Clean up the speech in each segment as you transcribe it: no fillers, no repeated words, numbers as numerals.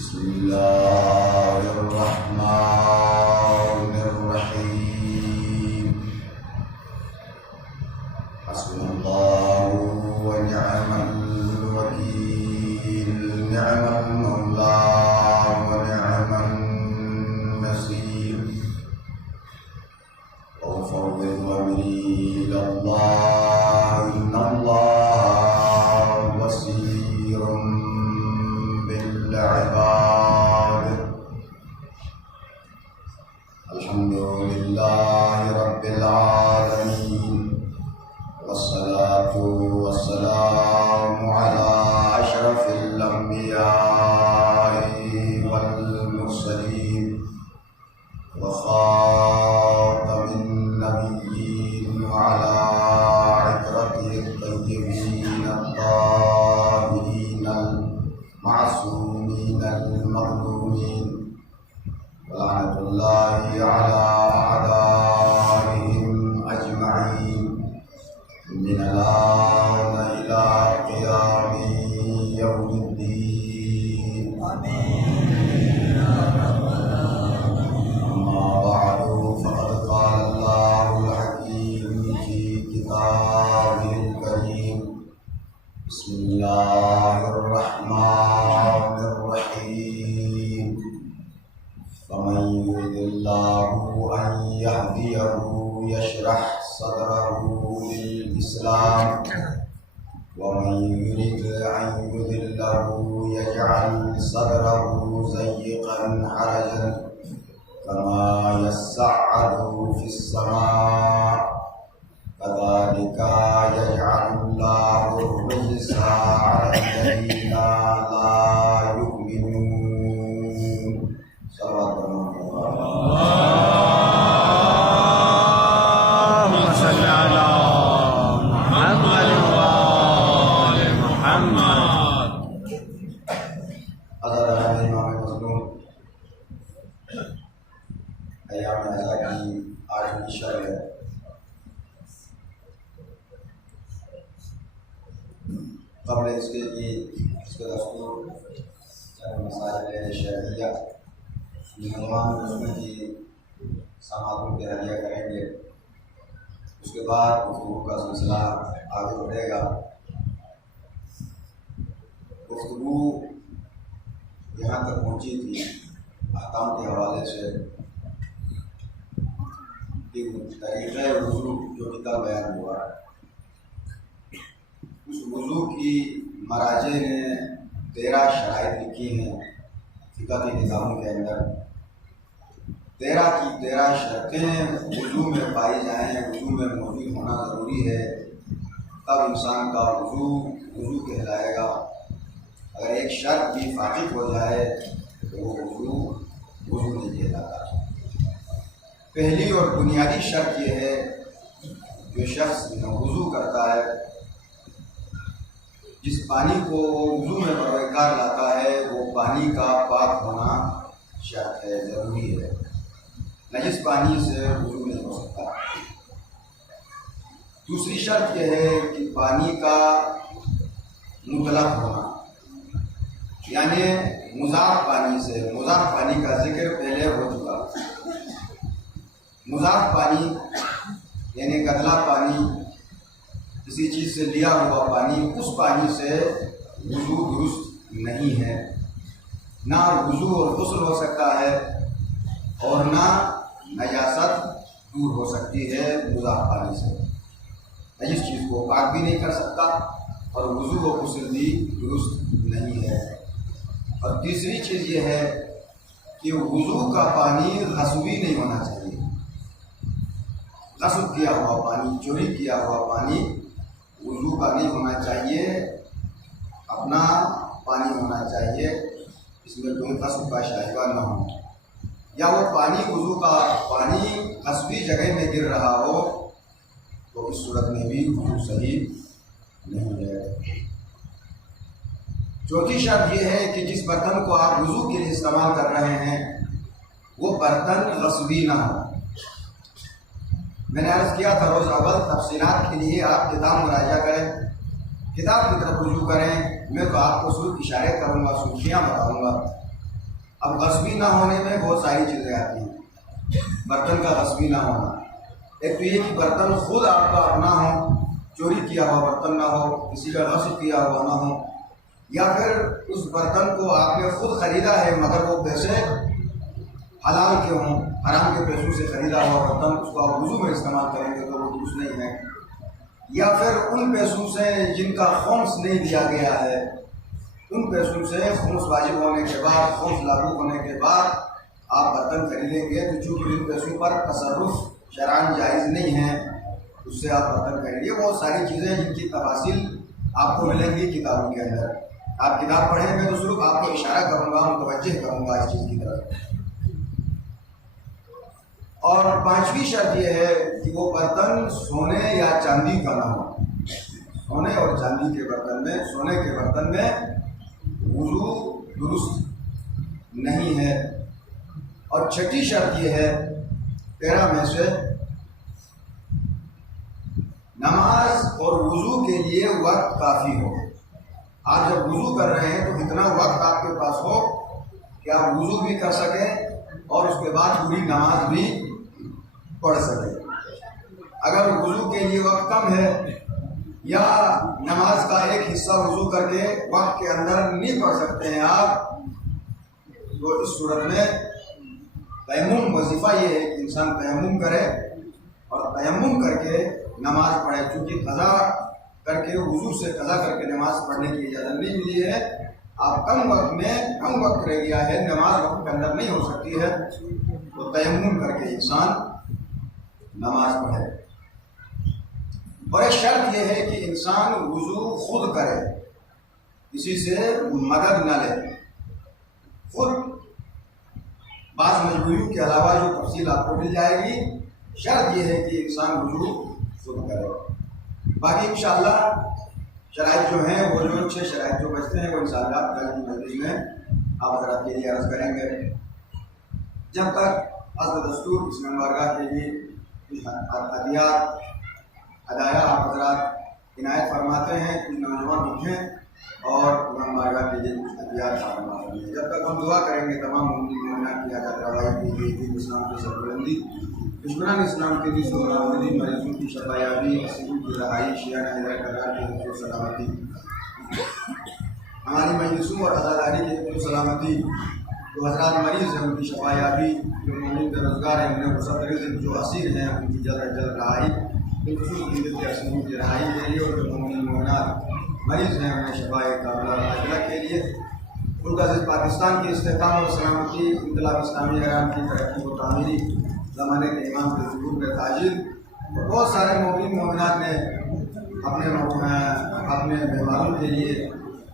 بسم الله الرحمن الرحيم حسبنا الله ونعم الوكيل نعم المولى ونعم النصير وأفوض أمري إلى الله إن الله بصير بالعباد الحمد لله رب العالمين والصلاة والسلام على أشرف الأنبياء والمرسلين وخاتم النبيين وعلى عترته الطيبين الطاهرين المعصومين المظلومين ولعنة الله على أعدائهم أجمعين من الآن إلى قيام يوم الدين أما بعد فقد قال الله الحكيم في كتابه الكريم بسم الله الرحمن الرحيم فمن يرد الله أن يهديه يشرح صدره للإسلام ومن يرد أن يضله يجعل صدره ضيقا حرجا كما يصعد في السماء كذلك يجعل الله الرجس على الذين لا يؤمنون صلوات الله اللهم صل على محمد وآل محمد. حضرات امام مظلوم ایام عزا کی آٹھویں شب ہے. قبل اس کے دستور مساجد شہریہ نوجوان مسلم کی سماعتوں کے حلیہ کریں گے. اس کے بعد گفتگو کا سلسلہ آگے بڑھے گا. گفتگو یہاں تک پہنچی تھی احکام کے حوالے سے کہ طریقۂ وضو جو کہ کل بیان ہوا اس وضو کی مراجع نے 13 شرائط لکھی ہیں فقہ کی نظاموں کے اندر. 13 کی 13 شرطیں وضو میں پائی جائیں, وضو میں موجود ہونا ضروری ہے, تب انسان کا وضو کہلائے گا. اگر ایک شرط بھی فاقد ہو جائے تو وہ وضو نہیں کہلاتا. پہلی اور بنیادی شرط یہ ہے جو شخص وضو کرتا ہے, جس پانی کو وضو میں بروکار لاتا ہے وہ پانی کا پاک ہونا شرط ہے, ضروری ہے. نجس پانی سے وضو نہیں ہو سکتا. دوسری شرط یہ ہے کہ پانی کا مطلق ہونا, یعنی مضاف پانی سے. مضاف پانی کا ذکر پہلے ہو چکا. مضاف پانی یعنی گدلا پانی, کسی چیز سے لیا ہوا پانی, اس پانی سے وضو درست نہیں ہے. نہ وضو اور غسل ہو سکتا ہے اور نہ نجاست دور ہو سکتی ہے مضاف پانی سے. نجس چیز کو پاک بھی نہیں کر سکتا اور وضو و غسل بھی درست نہیں ہے. اور تیسری چیز یہ ہے کہ وضو کا پانی غصبی نہیں ہونا چاہیے. غصب کیا ہوا پانی, چوری کیا ہوا پانی وضو کا نہیں ہونا چاہیے, اپنا پانی ہونا چاہیے, اس میں کوئی غصب کا شائبہ نہ ہو. یا وہ پانی وضو کا پانی غصبی جگہ میں گر رہا ہو تو اس صورت میں بھی وضو صحیح نہیں ہے. چوتھی شرط یہ ہے کہ جس برتن کو آپ وضو کے لیے استعمال کر رہے ہیں وہ برتن غصبی نہ ہو. میں نے عرض کیا تھا روز اول تفصیلات کے لیے آپ کتاب مراجعہ کریں, کتاب کی طرف رجوع کریں. میں تو آپ کو صرف اشارے کروں گا, سرخیاں بتاؤں گا. اب غصبی نہ ہونے میں بہت ساری چیزیں آتی ہیں. برتن کا غصبی نہ ہونا، ایک تو یہ کہ برتن خود آپ کا اپنا ہو، چوری کیا ہوا برتن نہ ہو، کسی کا غصب کیا ہوا نہ ہو، یا پھر اس برتن کو آپ نے خود خریدا ہے مگر وہ پیسے حلال کے ہوں، حرام کے پیسوں سے خریدا ہوا برتن، اس کو آپ وضو میں استعمال کریں گے تو وہ درست نہیں ہے. یا پھر ان پیسوں سے جن کا خمس نہیں دیا گیا ہے، ان پیسوں سے خمس واجب ہونے کے بعد، خمس لاگو ہونے کے بعد آپ برتن خریدیں گے تو چونکہ ان پیسوں پر تصرف شرعاً جائز نہیں ہے، اس سے آپ برتن خریدیے. بہت ساری چیزیں جن کی تفاصیل آپ کو ملیں گی کتابوں کے اندر. آپ کتاب پڑھیں گے تو صرف آپ کو اشارہ کروں گا، متوجہ کروں گا اس چیز کی طرف. اور پانچویں شرط یہ ہے کہ وہ برتن سونے یا چاندی کا نہ ہو. سونے اور چاندی کے برتن میں، سونے کے برتن میں وضو درست نہیں ہے. اور چھٹی شرط یہ ہے 13 میں سے، نماز اور وضو کے لیے وقت کافی ہو. آپ جب وضو کر رہے ہیں تو اتنا وقت آپ کے پاس ہو کہ آپ وضو بھی کر سکیں اور اس کے بعد پوری نماز بھی پڑھ سکیں. اگر وضو کے لیے وقت کم ہے یا نماز کا ایک حصہ وضو کر کے وقت کے اندر نہیں پڑھ سکتے ہیں آپ، تو اس صورت میں تیمم، وظیفہ یہ ہے کہ انسان تیمم کرے اور تیمم کر کے نماز پڑھے. چونکہ قضا کر کے، وضو سے قضا کر کے نماز پڑھنے کی اجازت نہیں ملی ہے. آپ کم وقت میں، کم وقت رہ گیا ہے، نماز وقت کے اندر نہیں ہو سکتی ہے، تو تیمم کر کے انسان نماز پڑھے. اور ایک شرط یہ ہے کہ انسان وضو خود کرے، کسی سے مدد نہ لے. خود بعض مجبوریوں کے علاوہ جو تفصیل آپ کو مل جائے گی، شرط یہ ہے کہ انسان وضو خود کرے. باقی انشاءاللہ شرائط جو ہیں، وہ جو 6 شرائط جو بچتے ہیں، وہ انشاءاللہ کل کی مجلس میں آپ حضرات کے لیے عرض کریں گے. جب تک حسب دستور اس میں بارگاہ کے لیے ہدیات ہدایہ آپ حضرات عنایت فرماتے ہیں، کچھ نوجوان اٹھیں اور امام بارگاہ کے لیے کچھ ہدیات فرماتے ہیں. جب تک ہم دعا کریں گے تمام مومنات کی حاجت روائی کے لیے، دین اسلام کی سربلندی، دشمنان اسلام کے لیے سربلندی، مریضوں کی شفا یابی، اسیروں کی رہائی، شیعہ حیدر کرار کی حفظ و سلامتی، ہماری مجلسوں اور عزاداری کی حفظ و سلامتی. جو حضرات مریض ہیں ان کی شفا یابی، جو مومن بے روزگار ہیں انہیں وسعت رزق، جو اسیر ہیں ان کی جلد از جلد رہائی، بالخصوص عیدت کے اسیروں کی رہائی کے لیے، اور جو مومن مومنات مریض ہیں انہیں شفا کاملہ عاجلہ کے لیے. ملک عزیز پاکستان کی استحکام اور سلامتی، انقلاب اسلامی ایران کی ترقی و تعمیری، زمانے کے امام کے ظہور میں تاجر، اور بہت سارے مومن مومنات نے اپنے مہمانوں کے لیے،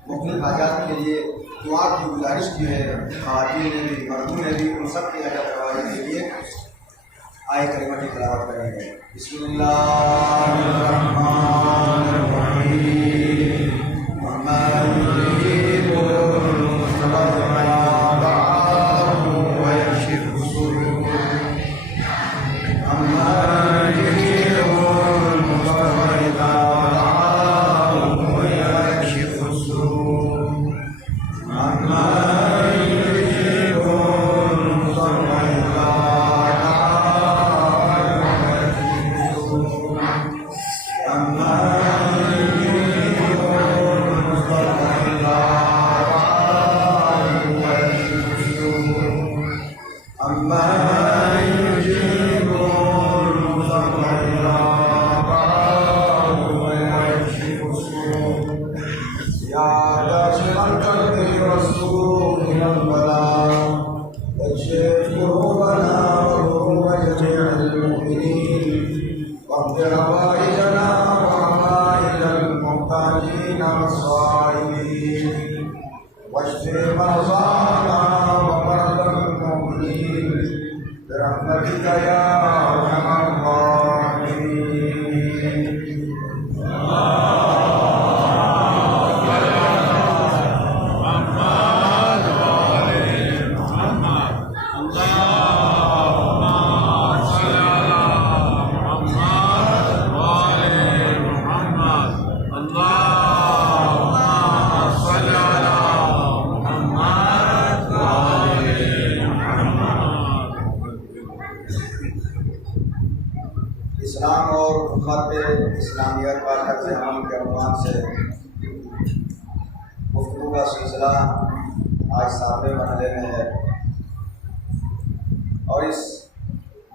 مختلف حاجات کے لیے دعا کی گزارش کی ہے. خواتین نے بھی، مردوں نے بھی، ان سب کی حاجت روائی کے لیے آئے کلمہ کی تلاوت کریں گے. بسم اللہ الرحمن الرحیم. اسلام اور امت اسلامیہ کا طرز عمل کے عنوان سے گفتگو کا سلسلہ آج ساتویں مرحلے میں ہے، اور اس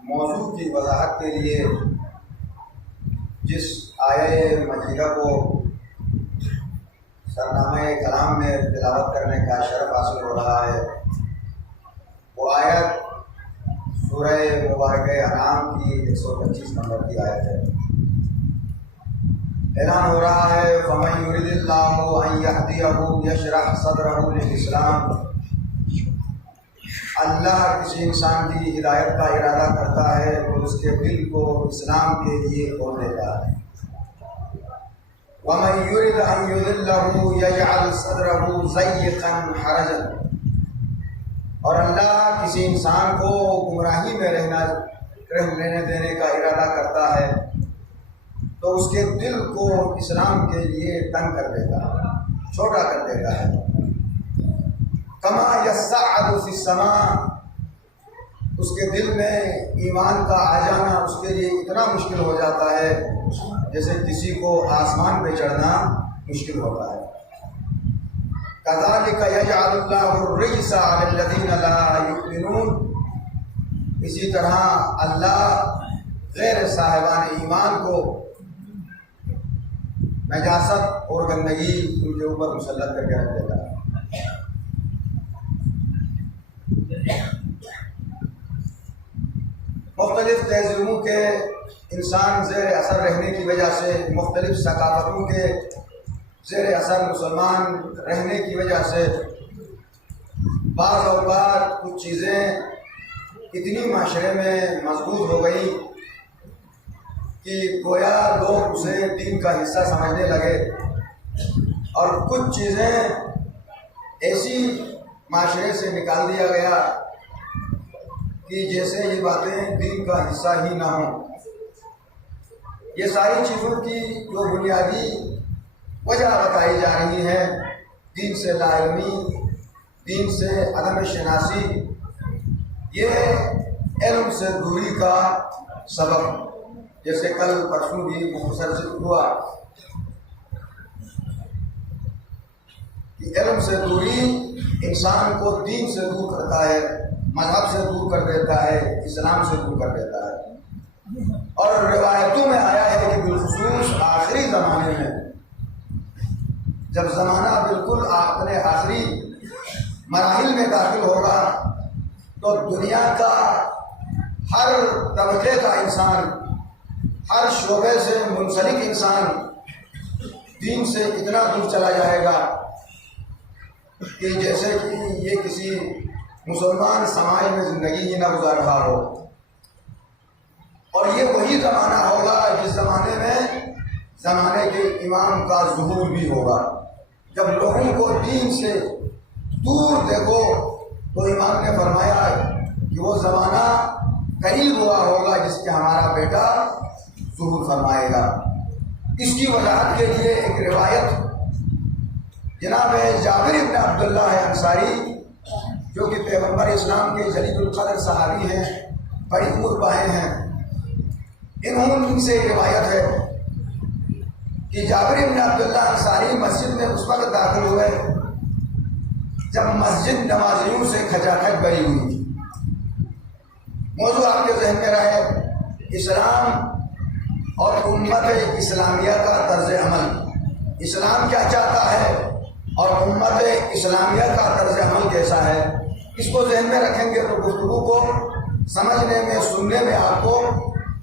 موضوع کی وضاحت کے لیے جس آیہ مجیدہ کو سرنامہ کلام میں تلاوت کرنے کا شرف حاصل ہو رہا ہے، وہ آیت سورہ مبارکہ انعام کی 125 نمبر کی آیت ہے۔ اعلان ہو رہا ہے فَمَن يُرِدِ اللَّهُ أَن يَهْدِيَهُ يَشْرَحْ صَدْرَهُ لِلْإِسْلَامِ، اللہ کسی انسان کی ہدایت کا ارادہ کرتا ہے تو اس کے دل کو اسلام کے لیے کھول دیتا ہے۔ وَمَن يُرِدْ أَن يُضِلَّهُ يَجْعَلْ صَدْرَهُ ضَيِّقًا حَرَجًا، اور اللہ کسی انسان کو گمراہی میں رہنے دینے کا ارادہ کرتا ہے تو اس کے دل کو اسلام کے لیے تنگ کر دیتا ہے، چھوٹا کر دیتا ہے۔ کما یصعد فی السماء، اس کے دل میں ایمان کا آ جانا اس کے لیے اتنا مشکل ہو جاتا ہے جیسے کسی کو آسمان پہ چڑھنا مشکل ہوتا ہے۔ کذالک یجعل اللہ الرجس علی الذین لا یؤمنون، اسی طرح اللہ غیر صاحبان ایمان کو نجاست اور گندگی ان کے اوپر مسلط کر کے رکھ دیتا ہے۔ مختلف تہذیبوں کے انسان زیر اثر رہنے کی وجہ سے، مختلف ثقافتوں کے زیر اثر مسلمان رہنے کی وجہ سے بعض اوقات کچھ چیزیں اتنی معاشرے میں مضبوط ہو گئی کہ گویا لوگ اسے دین کا حصہ سمجھنے لگے، اور کچھ چیزیں ایسی معاشرے سے نکال دیا گیا کہ جیسے یہ باتیں دین کا حصہ ہی نہ ہوں۔ یہ ساری چیزوں کی جو بنیادی وجہ بتائی جا رہی ہے، دین سے لا علمی، دین سے عدم شناسی، یہ علم سے دوری کا سبب، جیسے کل پرسوں بھی مختصر ذکر ہوا کہ علم سے دوری انسان کو دین سے دور کرتا ہے، مذہب سے دور کر دیتا ہے، اسلام سے دور کر دیتا ہے۔ اور روایتوں میں آیا ہے کہ بالخصوص آخری زمانے میں، جب زمانہ بالکل اپنے آخری مراحل میں داخل ہوگا تو دنیا کا ہر طبقے کا انسان، ہر شعبے سے منسلک انسان دین سے اتنا دور چلا جائے گا کہ جیسے کہ یہ کسی مسلمان سماج میں زندگی ہی نہ گزار رہا ہو۔ اور یہ وہی زمانہ ہوگا جس زمانے میں زمانے کے امام کا ظہور بھی ہوگا، جب لوگوں کو دین سے دور دیکھو تو امام نے فرمایا کہ وہ زمانہ قریب ہوا ہوگا جس کے ہمارا بیٹا ظہور فرمائے گا۔ اس کی وضاحت کے لیے ایک روایت جناب جابر بن عبداللہ انصاری، جو کہ پیغمبر اسلام کے جلیل القدر صحابی ہیں، بڑی عمر پائے ہیں، ان سے روایت ہے کہ جابر بن عبداللہ انصاری مسجد میں اس وقت داخل ہوئے جب مسجد نمازیوں سے کھچاکھچ بھری ہوئی تھی۔ موضوع آپ کے ذہن میں رہے، اسلام اور امت اسلامیہ کا طرز عمل، اسلام کیا چاہتا ہے اور امت اسلامیہ کا طرز عمل کیسا ہے، اس کو ذہن میں رکھیں گے تو گفتگو کو سمجھنے میں، سننے میں آپ کو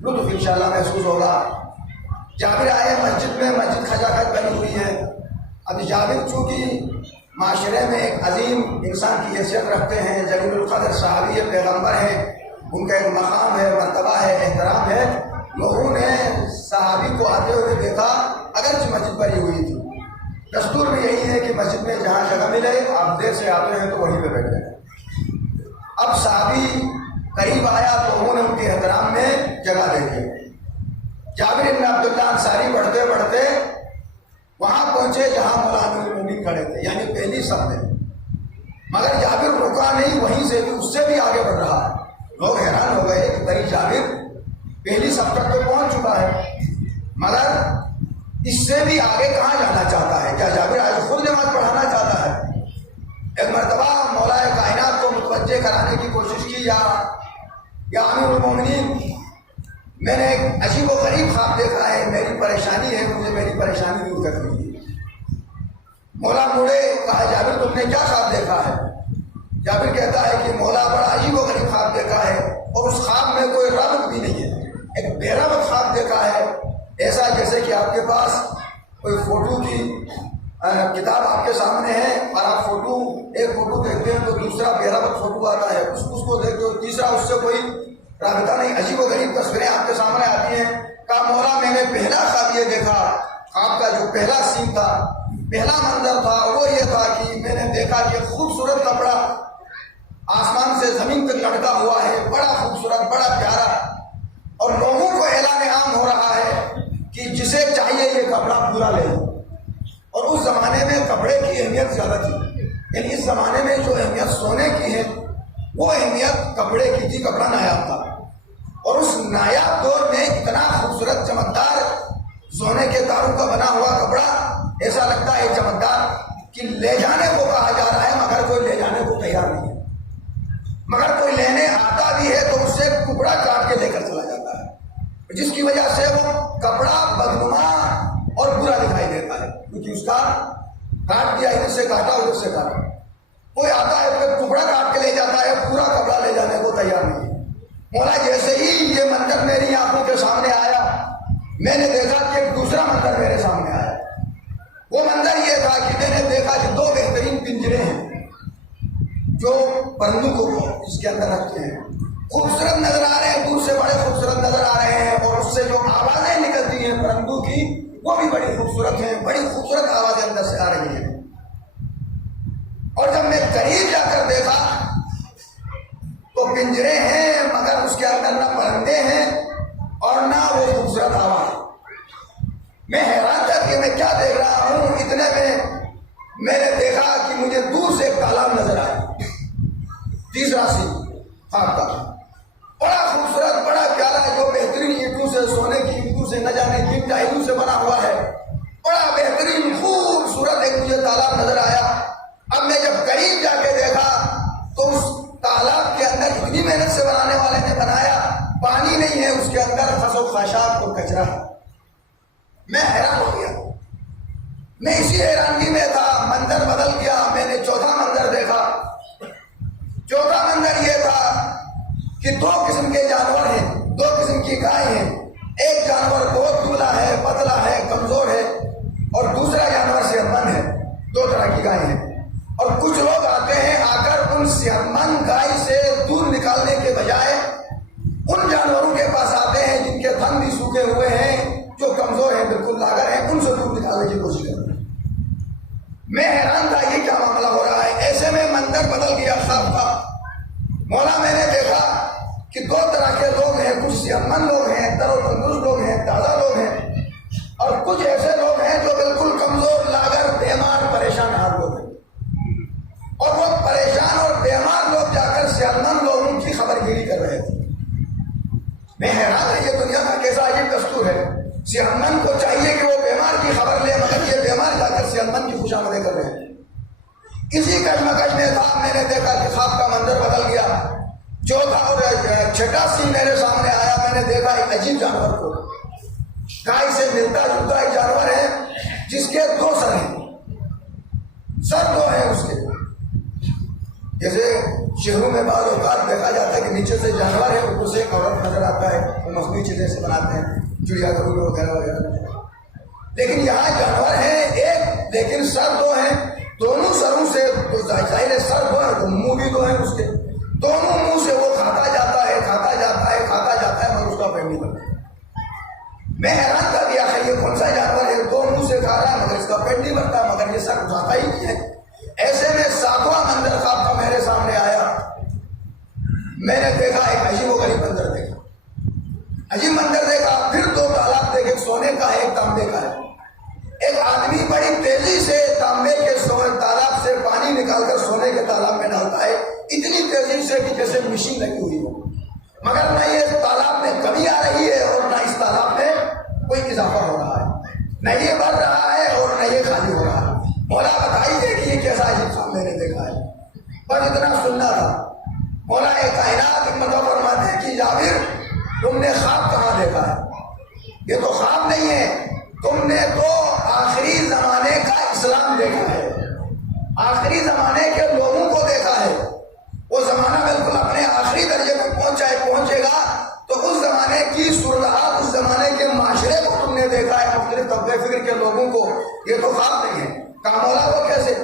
لطف انشاءاللہ محسوس ہوگا۔ جابر آئے مسجد میں، مسجد کھچاکھچ بنی ہوئی ہے۔ اب جابر چونکہ معاشرے میں ایک عظیم انسان کی حیثیت رکھتے ہیں، جلیل القدر صحابی پیغمبر ہیں، ان کا ایک مقام ہے، مرتبہ ہے، احترام ہے، لوگوں نے صحابی کو آتے ہوئے دیکھا، اگرچہ مسجد بھری ہوئی تھی۔ دستور بھی یہی ہے کہ مسجد میں جہاں جگہ ملے آپ دیر سے آتے ہیں تو وہیں پہ بیٹھ جائیں۔ اب صحابی قریب آیا تو انہوں نے ان کے احترام میں جگہ دے دی۔ جابر بن عبداللہ انصاری بڑھتے بڑھتے وہاں پہنچے جہاں مولا امیر المومنین کھڑے تھے، یعنی پہلی صف میں، مگر جابر رکا نہیں، وہیں سے بھی اس سے بھی آگے بڑھ رہا ہے۔ لوگ حیران ہو گئے کہ بھائی جابر پہلی سبقت تو پہنچ چکا ہے، مگر اس سے بھی آگے کہاں جانا چاہتا ہے؟ کیا جابر آج خود نماز پڑھانا چاہتا ہے؟ ایک مرتبہ مولا کائنات کو متوجہ کرانے کی کوشش کی، یا امیر المومنین میں نے ایک عجیب و غریب خواب دیکھا ہے، میری پریشانی ہے، مجھے میری پریشانی دور کر دیجیے۔ مولا مڑے، کہا جابر تم نے کیا خواب دیکھا ہے؟ جابر کہتا ہے کہ مولا بڑا عجیب و غریب خواب دیکھا ہے، اور اس خواب میں کوئی ربط بھی نہیں ہے، ایک بے ربط خواب دیکھا ہے، ایسا جیسے کہ آپ کے پاس کوئی فوٹو کی کتاب آپ کے سامنے ہے، اور آپ ایک فوٹو دیکھتے ہیں تو دوسرا بے ربط فوٹو آتا ہے، اس کو دیکھتے ہو تیسرا اس سے کوئی رابطہ نہیں، عجیب و غریب تصویریں آپ کے سامنے آتی ہیں۔ کہا مولا میں نے پہلا خواب یہ دیکھا، خواب کا جو پہلا سین تھا، پہلا منظر تھا وہ یہ تھا کہ میں نے دیکھا کہ خوبصورت کپڑا آسمان سے زمین تک لٹکا ہوا ہے، بڑا خوبصورت، بڑا پیارا، اور لوگوں کو اعلان عام ہو رہا ہے کہ جسے چاہیے یہ کپڑا پورا لے۔ اور اس زمانے میں کپڑے کی اہمیت زیادہ تھی، یعنی اس زمانے میں جو اہمیت سونے کی ہے وہ اہمیت کپڑے کی تھی، کپڑا نایاب تھا، اور اس نایاب دور میں اتنا خوبصورت چمکدار سونے کے تاروں کا بنا ہوا کپڑا، ایسا لگتا ہے چمکدار کہ لے جانے کو کہا جا رہا ہے مگر کوئی لے جانے کو تیار نہیں ہے، مگر کوئی لینے آتا بھی ہے تو اس سے ٹکڑا کاٹ کے لے کر چلا جاتا ہے، جس کی وجہ سے وہ کپڑا بدنما اور برا دکھائی دیتا ہے، کیونکہ اس کا کاٹ دیا، ادھر سے کاٹا ادھر سے کاٹا، کوئی آتا ہے پھر ٹکڑا کاٹ کے لے جاتا ہے، پورا کپڑا لے جانے کو تیار نہیں ہے۔ مولا جیسے ہی یہ منظر میری آنکھوں کے سامنے آیا، میں نے دیکھا کہ ایک دوسرا منظر میرے سامنے آیا، وہ منظر یہ تھا کہ میں نے دیکھا کہ دو بہترین پنجرے ہیں جو پرندوں کو اس کے اندر رکھتے ہیں، خوبصورت نظر آ رہے ہیں، دور سے بڑے خوبصورت نظر آ رہے ہیں، اور اس سے جو آوازیں نکلتی ہیں پرندوں کی وہ بھی بڑی خوبصورت ہیں، بڑی خوبصورت آوازیں اندر سے آ رہی ہیں۔ اور جب میں قریب جا کر دیکھا تو پنجرے ہیں مگر اس کے اندر نہ پرندے ہیں اور نہ وہ خوبصورت آواز۔ میں حیران تھا کہ میں کیا دیکھ رہا ہوں، اتنے میں نے دیکھا کہ مجھے دور سے ایک تالاب نظر آیا، تیسرا سین خواب کا، بڑا خوبصورت، بڑا پیارا، جو بہترین اینٹوں سے، سونے کی اینٹوں سے، نہ جانے کن ٹائلوں سے بنا ہوا ہے، بڑا بہترین خوبصورت ایک مجھے تالاب نظر آیا۔ اب میں جب قریب جا کے دیکھا تو اس تالاب کے اندر اتنی محنت سے بنانے والے نے بنایا، پانی نہیں ہے اس کے اندر، خس و خاشاک اور کچرا ہے۔ میں حیران ہو گیا، میں اسی حیرانگی میں تھا، منظر بدل گیا، میں نے چوتھا منظر دیکھا۔ چوتھا منظر یہ تھا کہ دو قسم کے جانور ہیں، دو قسم کی گائے ہیں، ایک جانور بہت دبلا ہے، پتلا ہے، کمزور ہے، اور دوسرا جانور صحت مند ہے، دو طرح کی گائے ہیں۔ اور کچھ لوگ آتے ہیں، آ کر ان صحت مند گائے سے دودھ نکالنے کے بجائے ان جانوروں کے پاس آتے ہیں جن کے تھن بھی سوکھے ہوئے ہیں، جو کمزور ہیں، بالکل لاغر ہیں، ان سے دودھ نکالنے کی کوشش کرتے ہیں۔ میں حیران تھا یہ کیا معاملہ ہو رہا ہے، ایسے میں منظر بدل گیا خواب کا۔ مولا میں نے دیکھا کہ دو طرح کے لوگ ہیں، کچھ صحت مند لوگ ہیں، تر و تندرست لوگ ہیں، تازہ لوگ ہیں، اور کچھ ایسے لوگ ہیں جو بالکل کمزور، لاغر، بیمار، پریشان حال لوگ ہیں، اور وہ پریشان اور بیمار لوگ جا کر صحت مند لوگوں کی خبر گیری کر رہے تھے۔ میں حیران ہے، یہ دنیا کا کیسا عجیب دستور ہے، صحت مند کو چاہیے کہ وہ بیمار کی خبر لے، مگر یہ بیمار جا کر صحت مند کی خوشامدیں کر رہے ہیں۔ اسی کشمکش میں تھا، میں نے دیکھا کہ خواب کا منظر بدل گیا۔ چوتھا اور چھٹا سین میرے سامنے آیا، میں نے دیکھا ایک عجیب جانور کو، گائے سے ملتا جلتا ایک جانور ہے جس کے دو سر ہیں، سر دو ہیں اس کے، جیسے شہروں میں بعض اوقات دیکھا جاتا ہے کہ نیچے سے جانور ہے، اوپر سے ایک عورت نظر آتا ہے، وہ مصنوعی چیزیں سے بناتے ہیں، چڑیا گھر وغیرہ وغیرہ، لیکن یہاں جانور ہیں ایک، لیکن سر دو ہیں، دونوں سروں سے، ظاہر ہے سر دو ہے، منہ بھی دو ہیں اس کے، دونوں منہ سے وہ کھاتا جاتا ہے، کھاتا جاتا ہے، کھاتا جاتا ہے، مگر اس کا پیٹ نہیں بھرتا۔ میں حیران تھا کہ آخر یہ کون سا جانور ہے، دو منہ سے کھا رہا ہے مگر اس کا پیٹ نہیں بھرتا، مگر یہ سر اٹھاتا ہی نہیں ہے۔ ایسے میں ساتواں منظر خواب کا میرے سامنے آیا، میں نے دیکھا ایک عجیب و غریب منظر دیکھا، عجیب منظر دیکھا، پھر دو تالاب دیکھے، ایک سونے کا ہے، ایک تانبے کا ہے۔ ایک آدمی بڑی تیزی سے تانبے کے تالاب سے پانی نکال کر سونے کے تالاب میں ڈالتا ہے، اتنی تیزی سے کہ جیسے مشین لگی ہوئی ہو، مگر نہ یہ تالاب میں کمی آ رہی ہے سمجھنا سننا تھا۔ مولا کائنات ایک مرتبہ فرماتے ہیں کہ جابر تم نے خواب کہاں دیکھا ہے؟ یہ تو خواب نہیں ہے، تم نے تو آخری زمانے کا اسلام دیکھا ہے، آخری زمانے کے لوگوں کو دیکھا ہے۔ وہ زمانہ بالکل اپنے آخری درجے کو پہنچے گا تو اس زمانے کی صورتحال، اس زمانے کے معاشرے کو تم نے دیکھا ہے، مختلف طبقے فکر کے لوگوں کو۔ یہ تو خواب نہیں ہے۔ کہا مولا وہ کیسے؟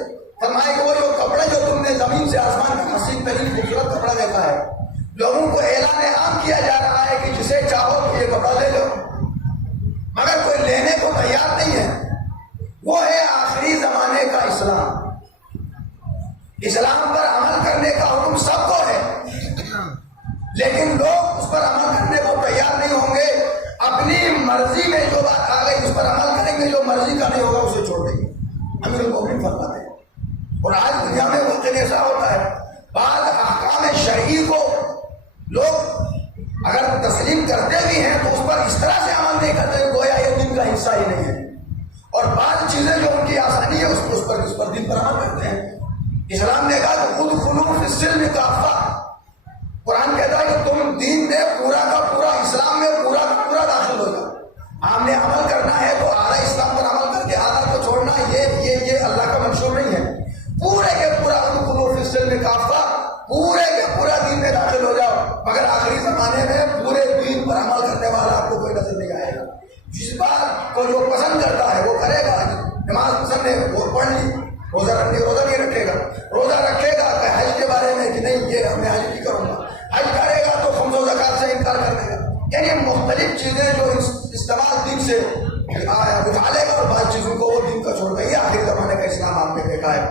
فرمائے کہ وہ جو کپڑے جو تم نے زمین سے آسمان کا حسین ترین خوبصورت کپڑا دیکھا ہے، لوگوں کو اعلان عام کیا جا رہا ہے کہ جسے چاہو تو یہ کپڑا لے لو، مگر کوئی لینے کو تیار نہیں ہے۔ وہ ہے آخری زمانے کا اسلام۔ اسلام پر عمل کرنے کا حکم سب کو ہے، لیکن لوگ اس پر عمل کرنے کو تیار نہیں ہوں گے۔ اپنی مرضی میں جو بات آ گئی اس پر عمل کریں گے، جو مرضی کا نہیں ہوگا اسے چھوڑ دیں گے۔ امیر المومنین فرماتے ہیں۔ اور آج دنیا میں واقعی ایسا ہوتا ہے، بعض احکام شرعی کو لوگ اگر تسلیم کرتے بھی ہیں تو اس پر اس طرح سے عمل نہیں کرتے گویا یہ دین کا حصہ ہی نہیں ہے، اور بعض چیزیں جو ان کی آسانی ہے اس پر دین پر عمل کرتے ہیں۔ اسلام نے کہا کہ خود خلو فی السلم کافہ، قرآن کہتا ہے کہ تم دین میں پورا کا پورا، اسلام میں پورا کا پورا داخل ہو جاؤ۔ ہم نے عمل کرنا ہے تو آدھا اسلام پر عمل کر کے آدھا کو چھوڑنا، یہ اللہ کا منشور نہیں ہے۔ پورے کے پورا خلو فی السلم کافہ، پورے کے پورا دین میں داخل ہو جاؤ، مگر آخری زمانے میں پورے دین پر عمل کرنے والا آپ کو کوئی نظر نہیں آئے گا۔ جس بات کو جو پسند کرتا ہے وہ کرے گا۔ نماز پسند ہے وہ پڑھ لی، روزہ نہیں رکھے گا، روزہ رکھے گا کہ حج کے بارے میں کہ نہیں یہ میں حج نہیں کروں گا، حج کرے گا تو خمس و زکات سے انکار کر دے گا۔ یعنی مختلف چیزیں جو استعمال دین سے اٹھا لے گا اور بعض چیزوں کو وہ دین کا چھوڑ گا۔ یہ آخری زمانے کا اسلام آپ نے دیکھا ہے۔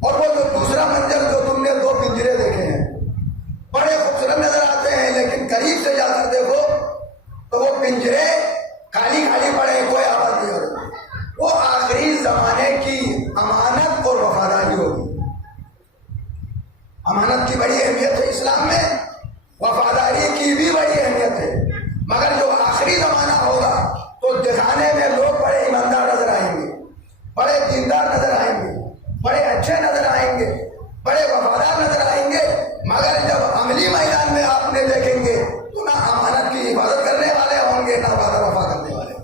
اور وہ جو دوسرا منظر جو تم نے 2 پنجرے دیکھے ہیں، بڑے خوبصورت نظر آتے ہیں، لیکن قریب سے جا کر دیکھو تو وہ پنجرے خالی پڑے ہیں، کوئی آواز نہیں ہو رہی۔ وہ آخری زمانے کی امانت اور وفاداری ہوگی۔ امانت کی بڑی اہمیت ہے اسلام میں، وفاداری کی بھی بڑی اہمیت ہے، مگر جو آخری زمانہ ہوگا تو دکھانے میں لوگ بڑے ایماندار نظر آئیں گے، بڑے دیندار نظر آئیں گے، بڑے اچھے نظر آئیں گے، بڑے وفادار نظر آئیں گے، مگر جب عملی میدان میں آپ نے دیکھیں گے تو نہ امانت کی حفاظت کرنے والے ہوں گے، نہ وعدہ وفا کرنے والے۔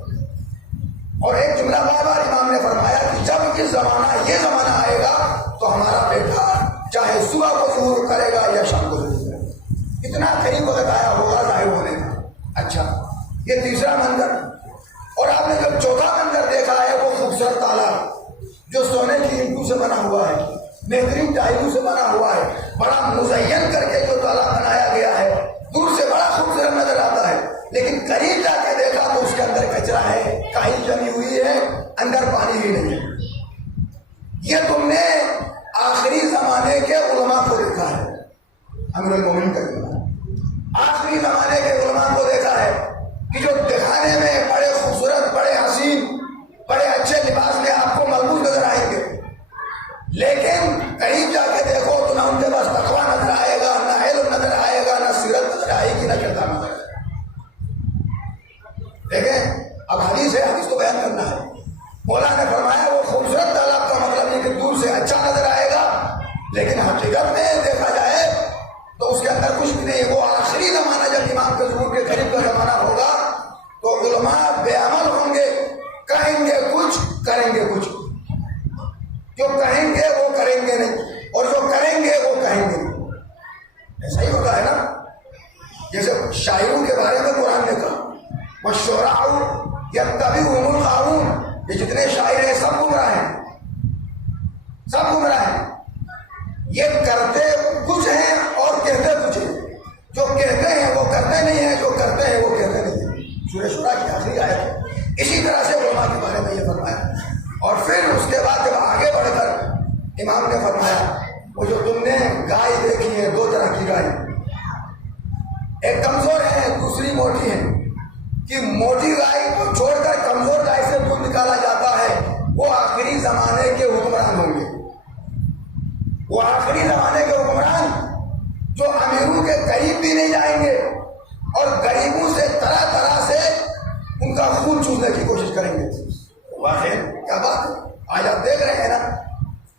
اور ایک جملہ بار بار امام نے فرمایا کہ جب یہ زمانہ آئے گا تو ہمارا بیٹا چاہے صبح کو ظہور کرے گا یا شام کو ظہور کرے گا، اتنا قریب وقت آیا ہوگا ظاہر ہونے کا۔ اچھا، یہ تیسرا منظر۔ اور آپ نے جب چوتھا منظر دیکھا ہے وہ خوبصورت تالاب جو سونے کی اینٹوں سے بنا ہوا ہے، بہترین ٹائلوں سے بنا ہوا ہے، بڑا مزین کر کے جو تالاب بنایا گیا ہے، دور سے بڑا خوبصورت نظر آتا ہے، لیکن قریب جا کے دیکھا تو اس کے اندر کچرا ہے، کائی جمی ہوئی ہے، اندر پانی ہی نہیں ہے۔ یہ تم نے آخری زمانے کے علماء کو دیکھا ہے، امیر المومنین کا کہنا، آخری زمانے کے علماء کو دیکھا ہے کہ جو دکھانے میں بڑے خوبصورت، بڑے حسین، بڑے اچھے لباس میں آپ کو ملبوس نظر آئیں گے، لیکن قریب جا کے دیکھو تو نہ ان کے پاس تقویٰ نظر آئے گا، نہ علم نظر آئے گا، نہ سیرت نظر آئے گی، نہ کردار نظر آئے گا۔ دیکھیں اب حدیث ہے، حدیث کو بیان کرنا ہے۔ مولا نے فرمایا وہ خوبصورت تالاب کا مطلب یہ کہ دور سے اچھا نظر آئے گا، لیکن حقیقت میں دیکھا جائے تو اس کے اندر کچھ بھی نہیں۔ وہ آخری زمانہ جب امام کے ظہور کے قریب کا زمانہ ہوگا تو علماء بے عمل ہوں گے، کہیں گے کچھ، کریں گے کچھ، جو کہیں گے وہ کریں گے نہیں، اور جو کریں گے وہ کہیں گے نہیں۔ ایسا ہی ہوتا ہے نا، جیسے شاعروں کے بارے میں قرآن نے کہا وَالشُّعَرَاءُ يَتَّبِعُهُمُ الْغَاوُونَ، یہ جتنے شاعر ہیں سب گمراہ ہیں، سب گمراہ ہیں۔ یہ کرتے کچھ ہیں اور کہتے کچھ ہیں، جو کہتے ہیں وہ کرتے نہیں ہیں، جو کرتے ہیں وہ کہتے نہیں ہیں۔ سورہ شورى کی آخری آیت ہے۔ اسی طرح سے علماء کے بارے میں یہ فرمایا، اور پھر اس کے بعد جب آگے بڑھ کر امام نے فرمایا وہ جو تم نے گائے دیکھی ہے، 2 طرح کی گائے، ایک کمزور ہے، دوسری موٹی ہے، کہ موٹی گائے کو چھوڑ کر کمزور گائے سے دودھ نکالا جاتا ہے، وہ آخری زمانے کے حکمران ہوں گے۔ وہ آخری زمانے کے حکمران جو امیروں کے قریب بھی نہیں جائیں گے اور غریبوں سے طرح طرح سے ان کا خون چوسنے کی کوشش کریں گے۔ واقعی کیا بات ہے، آج آپ دیکھ رہے ہیں نا،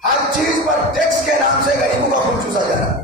ہر چیز پر ٹیکس کے نام سے غریبوں کا خون چوسا جا رہا ہے۔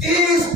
30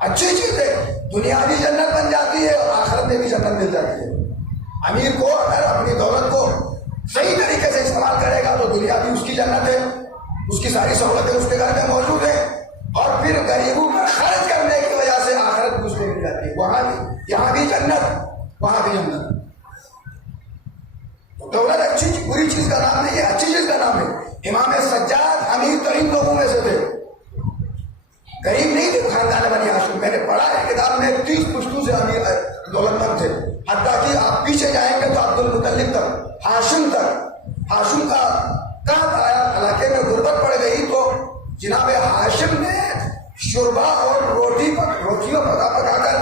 اچھی چیز ہے، دنیا بھی جنت بن جاتی ہے اور آخرت میں بھی جنت مل جاتی ہے۔ امیر کو اگر اپنی دولت کو صحیح طریقے سے استعمال کرے گا تو دنیا بھی اس کی جنت ہے، اس کی ساری سہولتیں اس کے گھر میں موجود ہیں، اور پھر غریبوں پر خرچ کرنے کی وجہ سے آخرت بھی اس کو مل جاتی ہے، وہاں بھی، یہاں بھی جنت وہاں بھی جنت۔ دولت اچھی بری چیز کا نام نہیں ہے، اچھی چیز کا نام ہے۔ امام سجاد امیر ترین لوگوں میں سے تھے، غریب نہیں تھے خاندان بنی ہاشم۔ میں نے پڑھا ہے کتاب میں 30 پشتوں سے امیر دولت مند تھے، حتیٰ کہ آپ پیچھے جائیں گے تو عبد المطلب تک، ہاشم تک، ہاشم کا کہاں آیا علاقے میں غربت پڑ گئی تو جناب ہاشم نے شوربہ اور روٹیوں پکا کر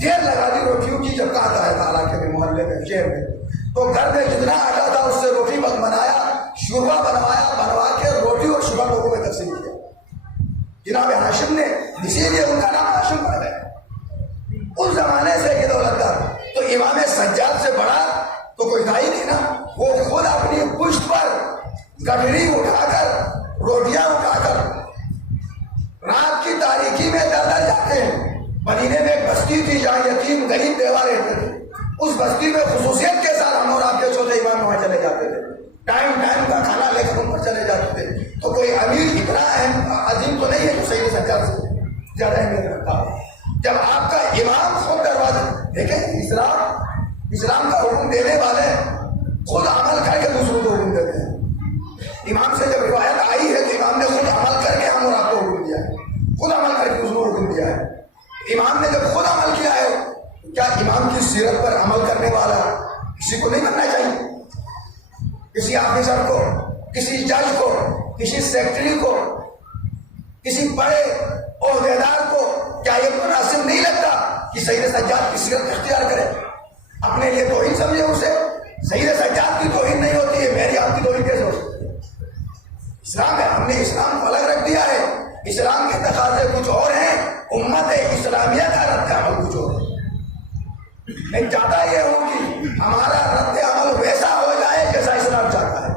ڈھیر لگا دی روٹیوں کی، جب کہاں آیا تھا علاقے میں، محلے میں، شہر میں، تو گھر میں جتنا آتا تھا اس سے روٹی بنایا، شوربہ بنوا کے روٹی اور شوربہ لوگوں میں تقسیم کیا جناب ہاشم نے، اسی لیے ان کا نام ہاشم پڑ گیا۔ اس زمانے سے یہ دولتدار، تو امام سجاد سے بڑا تو کوئی تھا ہی نہیں نا۔ وہ خود اپنی پشت پر گٹھڑی اٹھا کر، روٹیاں اٹھا کر، رات کی تاریکی میں در در جاتے ہیں۔ مدینے میں ایک بستی تھی جہاں یتیم غریب بیوہ رہتے تھے، اس بستی میں خصوصیت کے ساتھ ہم اور آپ کے چھوٹے امام وہاں چلے جاتے تھے، ٹائم کا کھانا لے کر ان پر چلے جاتے تھے۔ تو کوئی امیر اتنا اہم عظیم تو نہیں ہے جو سید سجاد سے زیادہ اہمیت رکھتا ہو۔ جب آپ کا امام خود دروازے، دیکھیں اسلام کا حکم دینے والے خود عمل کر کے دوسروں کو حکم دیتے ہیں۔ امام سے جب روایت آئی ہے تو امام نے خود عمل کر کے ہم اور آپ کو حکم دیا ہے، خود عمل کر کے دوسروں کو حکم دیا ہے۔ امام نے جب خود عمل کیا ہے، کیا امام کی سیرت پر عمل کرنے والا کسی کو نہیں بننا چاہیے؟ کسی آفیسر کو، کسی جج کو، کسی سیکرٹری کو، کسی بڑے عہدیدار کو کیا یہ مناسب نہیں لگتا کہ سید سجاد کی سیرت اختیار کرے؟ اپنے لیے توہین سمجھے اسے؟ سید سجاد کی توہین نہیں ہوتی ہے، میری آپ کی توہین کیسے ہو سکتی ہے؟ اسلام ہے، ہم نے اسلام کو الگ رکھ دیا ہے، اسلام کے تقاضے کچھ اور ہیں، امت اسلامیہ کا رد عمل کچھ اور ہے۔ میں چاہتا یہ ہوں کہ ہمارا رد عمل ویسا ہو جائے جیسا اسلام چاہتا ہے،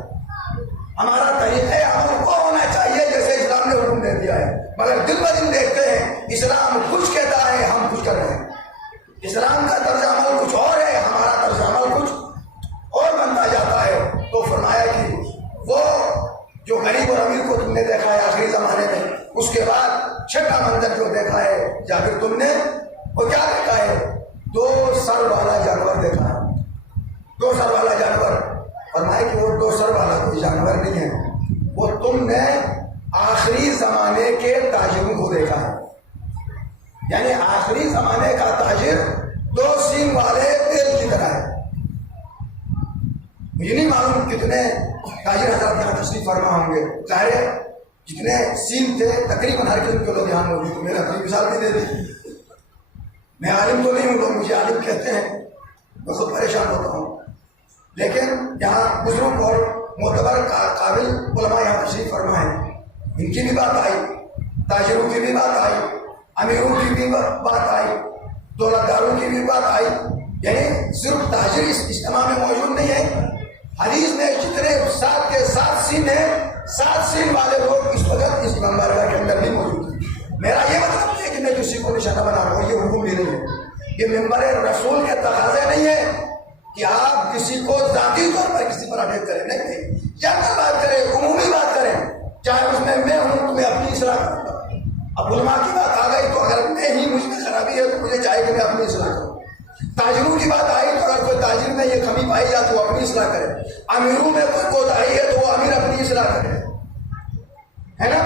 ہمارا طریقہ عمل وہ ہونا چاہیے جیسے اسلام نے حکم دے دیا ہے۔ مگر دن بدن دیکھتے ہیں اسلام کچھ کہتا ہے، ہم کچھ کر رہے ہیں۔ اسلام کا طرز عمل کچھ اور ہے، ہمارا طرز عمل کچھ اور بنتا جاتا ہے۔ تو فرمایا کہ وہ جو غریب اور امیر کو تم نے دیکھا ہے آخری زمانے میں، اس کے بعد چھٹا منظر جو دیکھا ہے جابر تم نے، وہ کیا دیکھا ہے؟ 2 سر والا جانور دیکھا ہے، 2 سر والا جانور۔ فرمایا کہ وہ 2 سر والا کوئی جانور نہیں ہے، وہ تم نے آخری زمانے کے تاجروں کو دیکھا ہے، یعنی آخری زمانے کا تاجر 2 سینگ والے تیل کی طرح ہے۔ مجھے نہیں معلوم کتنے تاجر حضرات یہاں تشریف فرما ہوں گے، ظاہر ہے جتنے سین تھے تقریباً ہر قسم کے لوگ یہاں موجود ہیں۔ میں نے اپنی مثال بھی دے دی، میں عالم تو نہیں ہوں، لوگ مجھے عالم کہتے ہیں، میں خود پریشان ہوتا ہوں، لیکن یہاں بزرگ اور معتبر قابل علماء یہاں تشریف فرما ہیں، ان کی بھی بات آئی، تاجروں کی بھی بات آئی، امیروں کی بھی بات آئی، دولتداروں کی بھی بات آئی، یعنی صرف تاجر اس اجتماع میں موجود نہیں ہے۔ حدیث میں جتنے 7 کے 7 سین ہیں، 7 سین والے لوگ اس وقت اس امام بارگاہ کے اندر بھی موجود ہیں۔ میرا یہ مطلب نہیں ہے کہ میں کسی کو نشانہ بنا رہا ہوں، یہ حکم بھی نہیں ہے، یہ ممبر رسول کے تقاضے نہیں ہے کہ آپ کسی کو ذاتی طور پر کسی پر اٹیک کریں، نہیں، جنرل بات کریں، عمومی بات کریں، چاہے اس میں ہوں تو میں اپنی اصلاح کروں گا۔ اب علماء کی بات آ گئی تو اگر میں ہی مجھ میں خرابی ہے تو مجھے چاہیے کہ میں اپنی اصلاح کروں۔ تاجروں کی بات آئی تو اگر کوئی تاجر میں یہ کمی پائی جائے تو وہ اپنی اصلاح کرے، امیروں میں کوئی کوتاہی ہے تو وہ امیر اپنی اصلاح کرے، ہے نا؟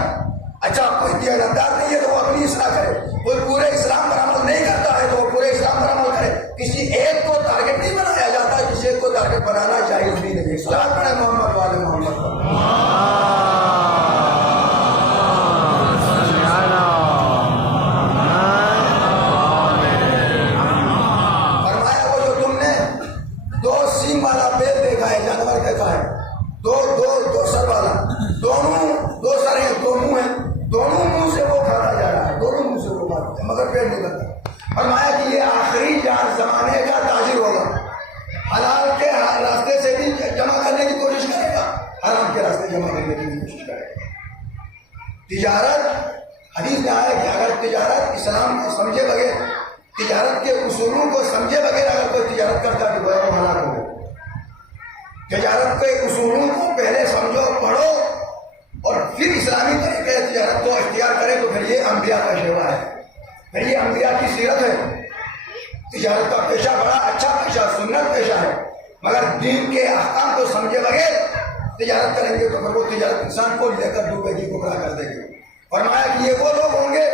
اچھا کوئی دیانتدار نہیں ہے تو وہ اپنی اصلاح کرے، کوئی پورے اسلام پر عمل نہیں کرتا ہے تو وہ پورے اسلام پر عمل کرے۔ کسی ایک کو ٹارگٹ نہیں بنایا جاتا، کسی ایک کو ٹارگٹ بنانا جائز بھی نہیں۔ صلوات پڑھیں محمد والے محمد۔ فرمایا وہ جو تم نے 2 سینگ والا پیل دیکھا ہے، جانور دیکھا ہے، دو سر والا، دونوں 2 سر ہیں، 2 منہ ہیں، دونوں منہ سے وہ کھاتا جا رہا ہے، دونوں منہ سے وہ کھاتا ہے مگر پیٹ نہیں کرتا۔ فرمایا کہ یہ آخری زمانے کا تاجر ہوگا، حلال کے راستے سے بھی جمع کرنے کی کوشش کرے گا، حرام کے راستے جمع کرنے کی کوشش کرے گا۔ تجارت، حدیث میں آیا کہ اگر تجارت اس اسلام کو سمجھے بغیر, تجارت کے اصولوں کو سمجھے بغیر اگر کوئی تجارت کرتا ہے تو وہ ہلاک ہو گئے. تجارت کے اصولوں کو پہلے سمجھو, پڑھو, اور پھر اسلامی طریقے تجارت کو اختیار کرے تو پھر یہ انبیاء کا شیوا ہے, پھر یہ انبیاء کی سیرت ہے. تجارت کا پیشہ بڑا اچھا پیشہ, سنت پیشہ ہے, مگر دین کے احکام کو سمجھے بغیر تجارت کریں گے تو پھر وہ تجارت انسان کو لے کر ڈوبے کی گمراہ کر دیں گے. فرمایا کہ یہ وہ لوگ ہوں گے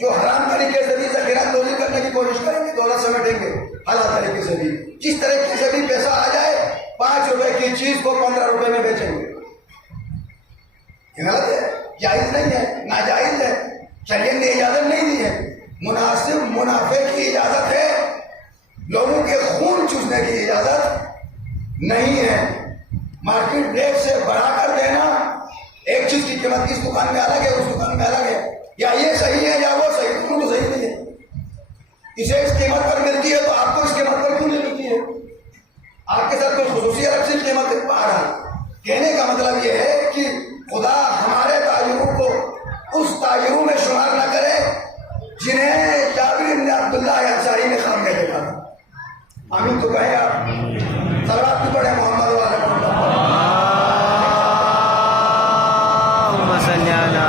جو حرام طریقے سے بھی ذخیرہ توزی کرنے کی کوشش کریں گے, دولت سمیٹیں گے حلال طریقے سے بھی. جس طریقے سے بھی پیسہ آ جائے 5 روپے کی چیز کو 15 روپے میں بیچیں گے. یہ غلط ہے, جائز نہیں ہے, ناجائز ہے, شریعت نے اجازت نہیں دی ہے. مناسب منافع کی اجازت ہے, لوگوں کے خون چوسنے کی اجازت نہیں ہے. مارکیٹ ریٹ سے بڑھا کر دینا, ایک چیز کی قیمت اس دکان میں الگ ہے, اس دکان میں الگ ہے, یا یہ صحیح ہے یا وہ صحیح, تم تو صحیح نہیں ہے. اسے اس قیمت پر ملتی ہے تو آپ کو اس قیمت پر کیوں نہیں ملتی ہے؟ آپ کے ساتھ کوئی خصوصی الگ سے قیمت آ رہا ہے. کہنے کا مطلب یہ ہے کہ خدا ہمارے تاجروں کو اس تاجروں میں شمار نہ کرے جنہیں جابر بن عبداللہ انصاری نے خام میں دیکھا تھا. آمین تو کہیں آپ. صلوات بھی پڑھیں محمد و علی محمد. اللهم صل على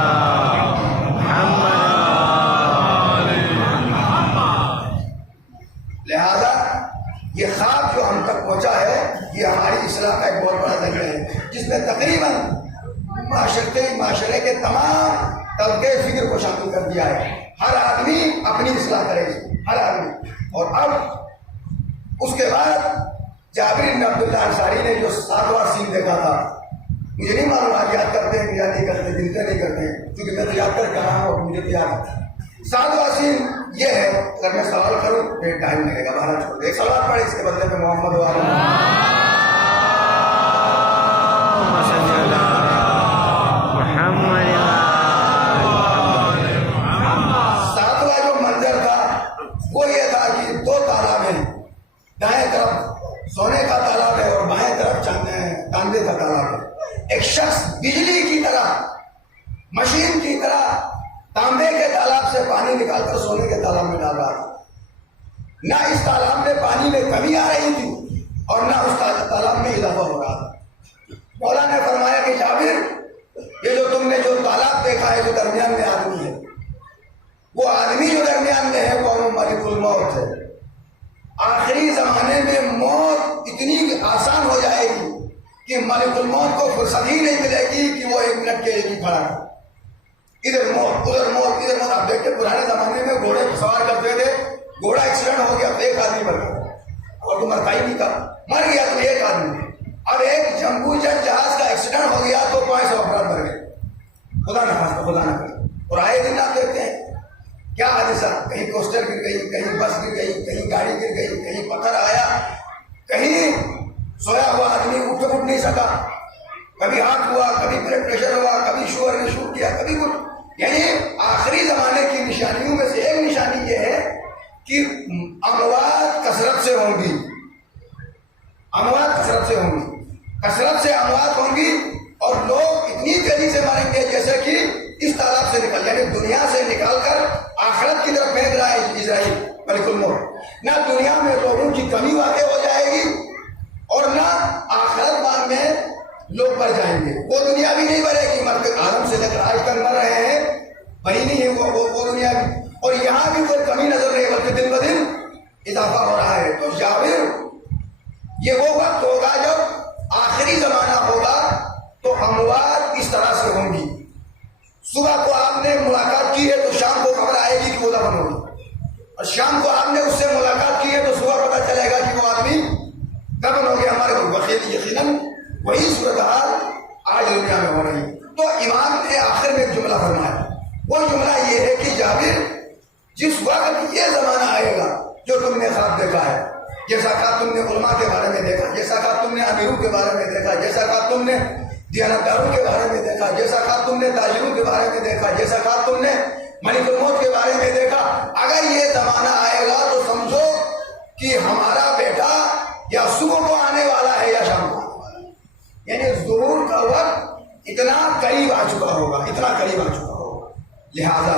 لہذا یہ خواب جو ہم تک پہنچا ہے یہ ہماری اصلاح کا ایک بہت بڑا ذریعہ ہے, جس میں تقریباً معاشرے کے تمام طبقے فکر کو شامل کر دیا ہے. ہر آدمی اپنی اصلاح کرے, ہر آدمی. اور اب اس کے بعد جابر بن عبداللہ انصاری نے جو 7واں سین دیکھا تھا, مجھے نہیں معلوم آپ یاد کرتے ہیں یا نہیں کرتے, دلتے نہیں کرتے, کیونکہ میں تو یاد کر کے رہا ہوں, مجھے تو یاد ہے. 7واں سین یہ ہے, اگر میں سوال کروں تو ٹائم لگے گا, باہر چھوڑ دے. ایک سوال پڑھے, اس کے بدلے میں محمد و علی محمد. 7واں جو منظر تھا وہ یہ تھا کہ 2 تالاب ہیں, دائیں طرف سونے کا تالاب ہے اور بائیں طرف تانبے کا تالاب ہے. ایک شخص بجلی کی طرح, مشین کی طرح تانبے کے تالاب سے پانی نکال کر سونے کے تالاب میں ڈال رہا تھا. نہ اس تالاب میں پانی میں کمی آ رہی تھی اور نہ اس تالاب میں اضافہ ہو رہا تھا. مولا نے فرمایا کہ جابر یہ جو تم نے جو تالاب دیکھا ہے جو درمیان میں آدمی ہے, وہ آدمی جو درمیان میں ہے وہ ملک الموت ہے. آخری زمانے میں موت اتنی آسان ہو جائے گی کہ ملک الموت کو فرصت ہی نہیں ملے گی کہ وہ 1 منٹ کے لیے کھڑا ہے. ادھر موت ادھر موت ادھر موت. آپ دیکھتے پرانے زمانے میں گھوڑے سوار کرتے تھے, گھوڑا ایکسیڈنٹ ہو گیا تو 1 آدمی مر گیا, اور تو مرتا ہی نہیں تھا, مر گیا تو 1 آدمی. اب ایک جمبو جٹ جہاز کا ایکسیڈنٹ ہو گیا تو 500 افراد مر گئے. خدا نہ خاصا, خدا نہ کرے. اور آئے دن آپ دیکھتے ہیں کیا حادثہ, کہیں کوسٹر گر گئی, کہیں بس گر گئی, کہیں گاڑی گر گئی, کہیں پتھر آیا, کہیں سویا ہوا آدمی اٹھ نہیں سکا, کبھی ہارٹ ہوا, کبھی بلڈ پریشر ہوا, کبھی شوگر نے شوٹ کیا, کبھی کچھ. یعنی آخری زمانے کی نشانیوں میں سے ایک نشانی یہ ہے کہ اموات کثرت سے ہوں گی, اموات کثرت سے ہوں گی, کثرت سے اموات ہوں گی, اور لوگ اتنی تیزی سے مریں گے جیسے کہ اس تالاب سے نکل, یعنی دنیا سے نکال کر آخرت کی طرف پھینک رہا ہے اسرائیل ملک الموت. نہ دنیا میں لوگوں کی کمی واقع ہو جائے گی اور نہ آخرت بعد میں لوگ بڑھ جائیں گے. وہ دنیا بھی نہیں بڑھے گی, مرتے آدم سے لے کر آج تک مر رہے ہیں, بڑی نہیں ہے وہ دنیا بھی, اور یہاں بھی کوئی کمی نظر نہیں, بلکہ دن بدن اضافہ ہو رہا ہے. تو جابر یہ وہ وقت ہوگا جب آخری زمانہ ہوگا تو اموات اس طرح سے ہوں گی. صبح کو آپ نے ملاقات کی ہے تو شام کو خبر آئے گی کہ وہ دفن ہوگی, اور شام کو آپ نے اس سے ملاقات کی ہے تو صبح پتہ چلے گا کہ وہ آدمی دفن ہو گیا. ہمارے کو یقیناً وہی صورتحال آج دنیا میں ہو رہی. تو امام نے آخر میں ایک جملہ فرمایا, وہ جملہ یہ ہے کہ جابر جس وقت یہ زمانہ آئے گا جو تم نے خواب دیکھا ہے, جیسا کہ تم نے علماء کے بارے میں دیکھا, جیسا کہ تم نے امیروں کے بارے میں دیکھا, جیسا کہ تم نے دیانتداروں کے بارے میں دیکھا, جیسا کہ تم نے تاجروں کے بارے میں دیکھا, جیسا کہ تم نے ملک الموت کے بارے میں دیکھا, اگر یہ زمانہ آئے گا تو سمجھو کہ ہمارا بیٹا یا صبح کو آنے والا ہے یا شام کو آنے والا ہے. یعنی ظہور کا وقت اتنا قریب آ چکا ہوگا, اتنا قریب آ چکا ہوگا. لہذا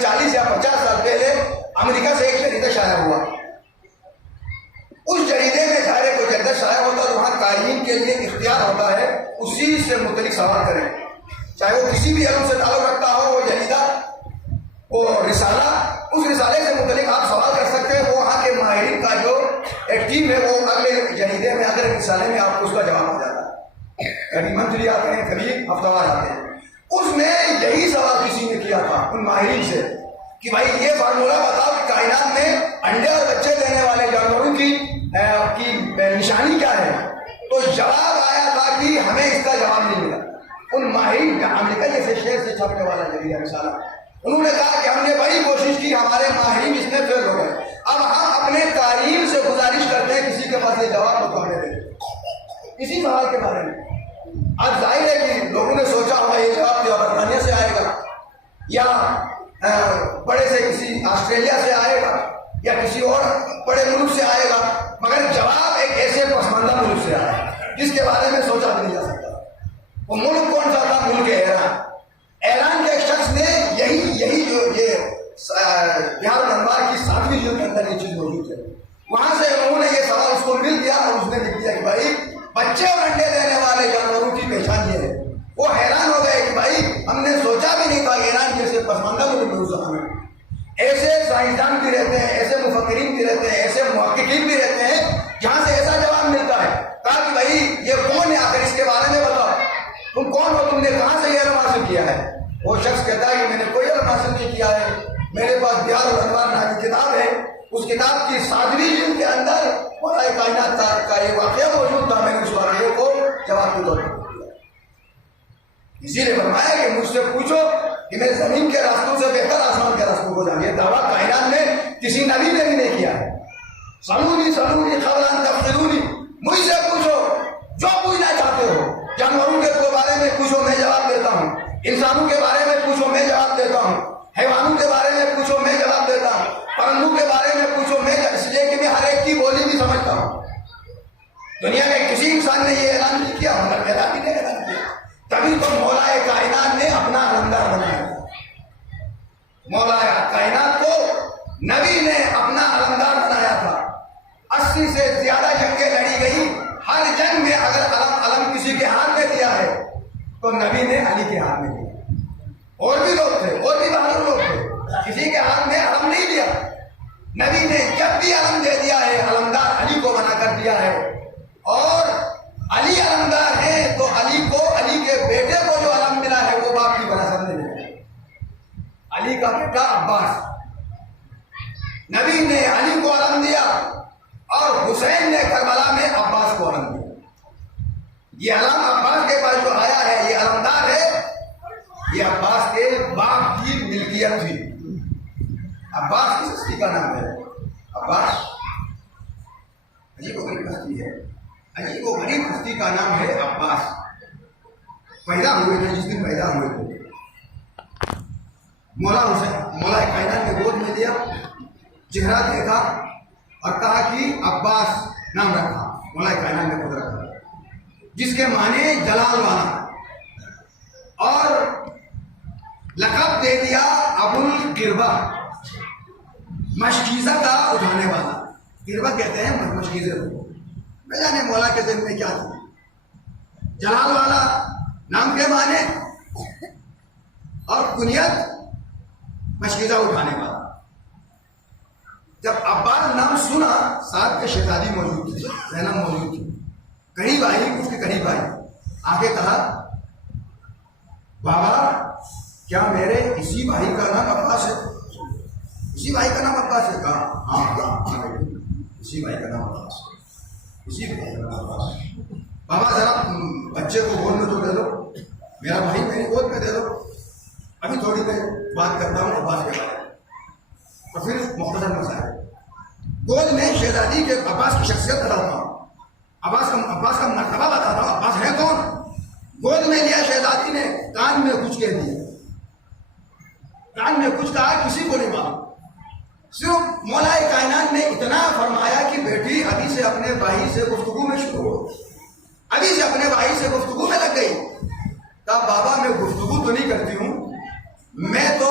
40 یا 50 سال پہلے امریکہ سے ایک جریدہ شائع ہوا. اس جریدے میں ظاہر کوئی جریدہ شائع ہوتا ہے تو وہاں قارئین کے لیے اختیار ہوتا ہے اسی سے متعلق سوال کریں, چاہے وہ کسی بھی علم سے تعلق رکھتا ہو. وہ جریدہ, وہ رسالہ, اس رسالے سے متعلق آپ سوال کر سکتے ہیں. وہ وہاں کے ماہرین کا جو ایک ٹیم ہے وہ اگلے جریدے میں, اگلے رسالے میں آپ کو اس کا جواب آ جاتا ہے. کبھی منتھلی آتے ہیں, کبھی ہفتہ وار آتے ہیں. اس میں یہی سوال کسی نے کیا تھا ان ماہرین سے کہ بھائی یہ فارمولہ بتاؤ کہ کائنات میں انڈے اور بچے دینے والے جانوروں کی نشانی کیا ہے. تو جواب آیا تھا کہ ہمیں اس کا جواب نہیں ملا. ان ماہرین کا, امریکہ جیسے شہر سے چھپنے والا جریدہ رسالہ, انہوں نے کہا کہ ہم نے بڑی کوشش کی, ہمارے ماہرین اس میں فیل ہو گئے. اب ہم اپنے قارئین سے گزارش کرتے ہیں کسی کے پاس یہ جواب تو ہمیں دے اسی سوال کے بارے میں. اب ظاہر ہے کہ لوگوں نے سوچا ہوگا یہ جواب یا برطانیہ سے آئے گا یا بڑے سے کسی آسٹریلیا سے آئے گا یا کسی اور بڑے ملک سے آئے گا, مگر جواب ایک ایسے پسماندہ ملک سے آیا جس کے بارے میں سوچا بھی نہیں جا سکتا. وہ ملک کون سا تھا؟ ملک ایران. ایران کے ایک شخص نے یہی جو یہ بہار الانوار کی 7ویں جلد کے اندر یہ چیز موجود ہے, وہاں سے انہوں نے یہ سوال اس کو مل گیا اور اس نے لکھ دیا کہ بھائی بچے اور انڈے دینے والے جانوروں کی پہچان یہ ہے. وہ حیران ہو گئے کہ بھائی ہم نے سوچا بھی نہیں تھا ایران جیسے پسماندہ ملک میں اس زمانے میں ایسے سائنسدان بھی رہتے ہیں, ایسے مفکرین بھی رہتے ہیں, ایسے محققین بھی رہتے ہیں جہاں سے ایسا جواب ملتا ہے. کہا کہ بھائی یہ کون ہے, آخر اس کے بارے میں بتاؤ, تم کون ہو, تم نے کہاں سے یہ علم حاصل کیا ہے. وہ شخص کہتا ہے کہ میں نے کوئی علم حاصل نہیں کیا ہے, میرے پاس بہار الانوار نام کی کتاب ہے, اس کتاب کی 7ویں جلد کے اندر مولا کائنات کا یہ واقعہ موجود تھا, میں نے اس واقعے کو جواب کے طور پر دیا. اسی لیے فرمایا کہ مجھ سے پوچھو کہ میں زمین کے راستوں سے بہتر آسمان کے راستوں کو جانوں. یہ دعویٰ کائنات میں کسی نبی نے بھی نہیں کیا ہے. سلونی قبل ان تفقدونی, مجھ سے پوچھو جو پوچھنا چاہتے ہو. جانوروں کے بارے میں پوچھو, میں جواب دیتا ہوں. انسانوں کے بارے میں پوچھو, میں جواب دیتا ہوں. حیوانوں کے بارے میں پوچھو, میں جواب دیتا ہوں. پرندوں کے بارے میں پوچھو, میں, اس لیے کہ میں ہر ایک کی بولی بھی سمجھتا ہوں. دنیا میں کسی انسان نے یہ اعلان نہیں کیا, محمد پیدا بھی نے اعلان کیا. تبھی تو مولا کائنات نے اپنا علمدار بنایا تھا. مولا کائنات کو نبی نے اپنا علمدار بنایا تھا. 80 سے زیادہ جنگیں لڑی گئی, ہر جنگ میں اگر علم کسی کے ہاتھ میں دیا ہے تو نبی نے علی کے ہاتھ میں دیا. اور بھی لوگ تھے, اور بھی بہادر لوگ تھے, کسی کے ہاتھ میں علم نہیں دیا. نبی نے جب بھی علم دے دیا ہے علمدار علی کو بنا کر دیا ہے. اور علی علمدار ہے تو علی کو, علی کے بیٹے کو جو علم ملا ہے وہ باپ کی وراثت میں ملا. علی کا بیٹا عباس, نبی نے علی کو علم دیا اور حسین نے کربلا میں عباس کو علم دیا. یہ علم عباس کے پاس جو آیا ہے یہ علمدار ہے, یہ عباس کے باپ کی ملکیت تھی. عباس کس ہستی کا نام ہے؟ عباس عجیب و غریب ہستی ہے. عجیب و غریب ہستی کا نام ہے عباس. پیدا ہوئے تھے جس دن پیدا ہوئے تھے مولا حسین, مولا کائنات نے گود میں لیا, چہرہ دیکھا اور کہا کہ عباس نام رکھا. مولا کائنات نے خود رکھا جس کے معنی جلال والا, اور لقب دے دیا ابو القربہ, مشکیزہ کا اٹھانے والا. قربہ کہتے ہیں مشکیزے کو. نہ جانے مولا کے ذہن میں کیا تھا. جلال والا نام کے معنی اور کنیت مشکیزہ اٹھانے والا. جب عباس نام سنا, ساتھ کے شہزادی موجود تھی, زینب موجود تھی, قریب آئی, اس کے قریب آئی, آگے کہا بابا کیا میرے اسی بھائی کا نام عباس ہے؟ اسی بھائی کا نام عباس ہے. کہا ہاں اسی بھائی کا نام عباس ہے, اسی بھائی کا نام عباس ہے. بابا ذرا بچے کو گود میں تو دے دو, میرا بھائی میری گود میں دے دو, ابھی تھوڑی دیر بات کرتا ہوں عباس کے بارے میں. تو پھر مختصر مسائل گود میں شہزادی کے عباس کی شخصیت بتاتا ہوں, عباس کا مرتبہ بتاتا ہوں. عباس ہے کون؟ گود میں لیا شہزادی نے, کان میں کچھ کہہ دیا, کان میں کچھ کہا, کسی کو نہیں معلوم. صرف مولا کائنات نے اتنا فرمایا کہ بیٹی ابھی سے اپنے بھائی سے گفتگو میں شروع ہو. ابھی سے اپنے بھائی سے گفتگو میں لگ گئی. کہا بابا میں گفتگو تو نہیں کرتی ہوں, میں تو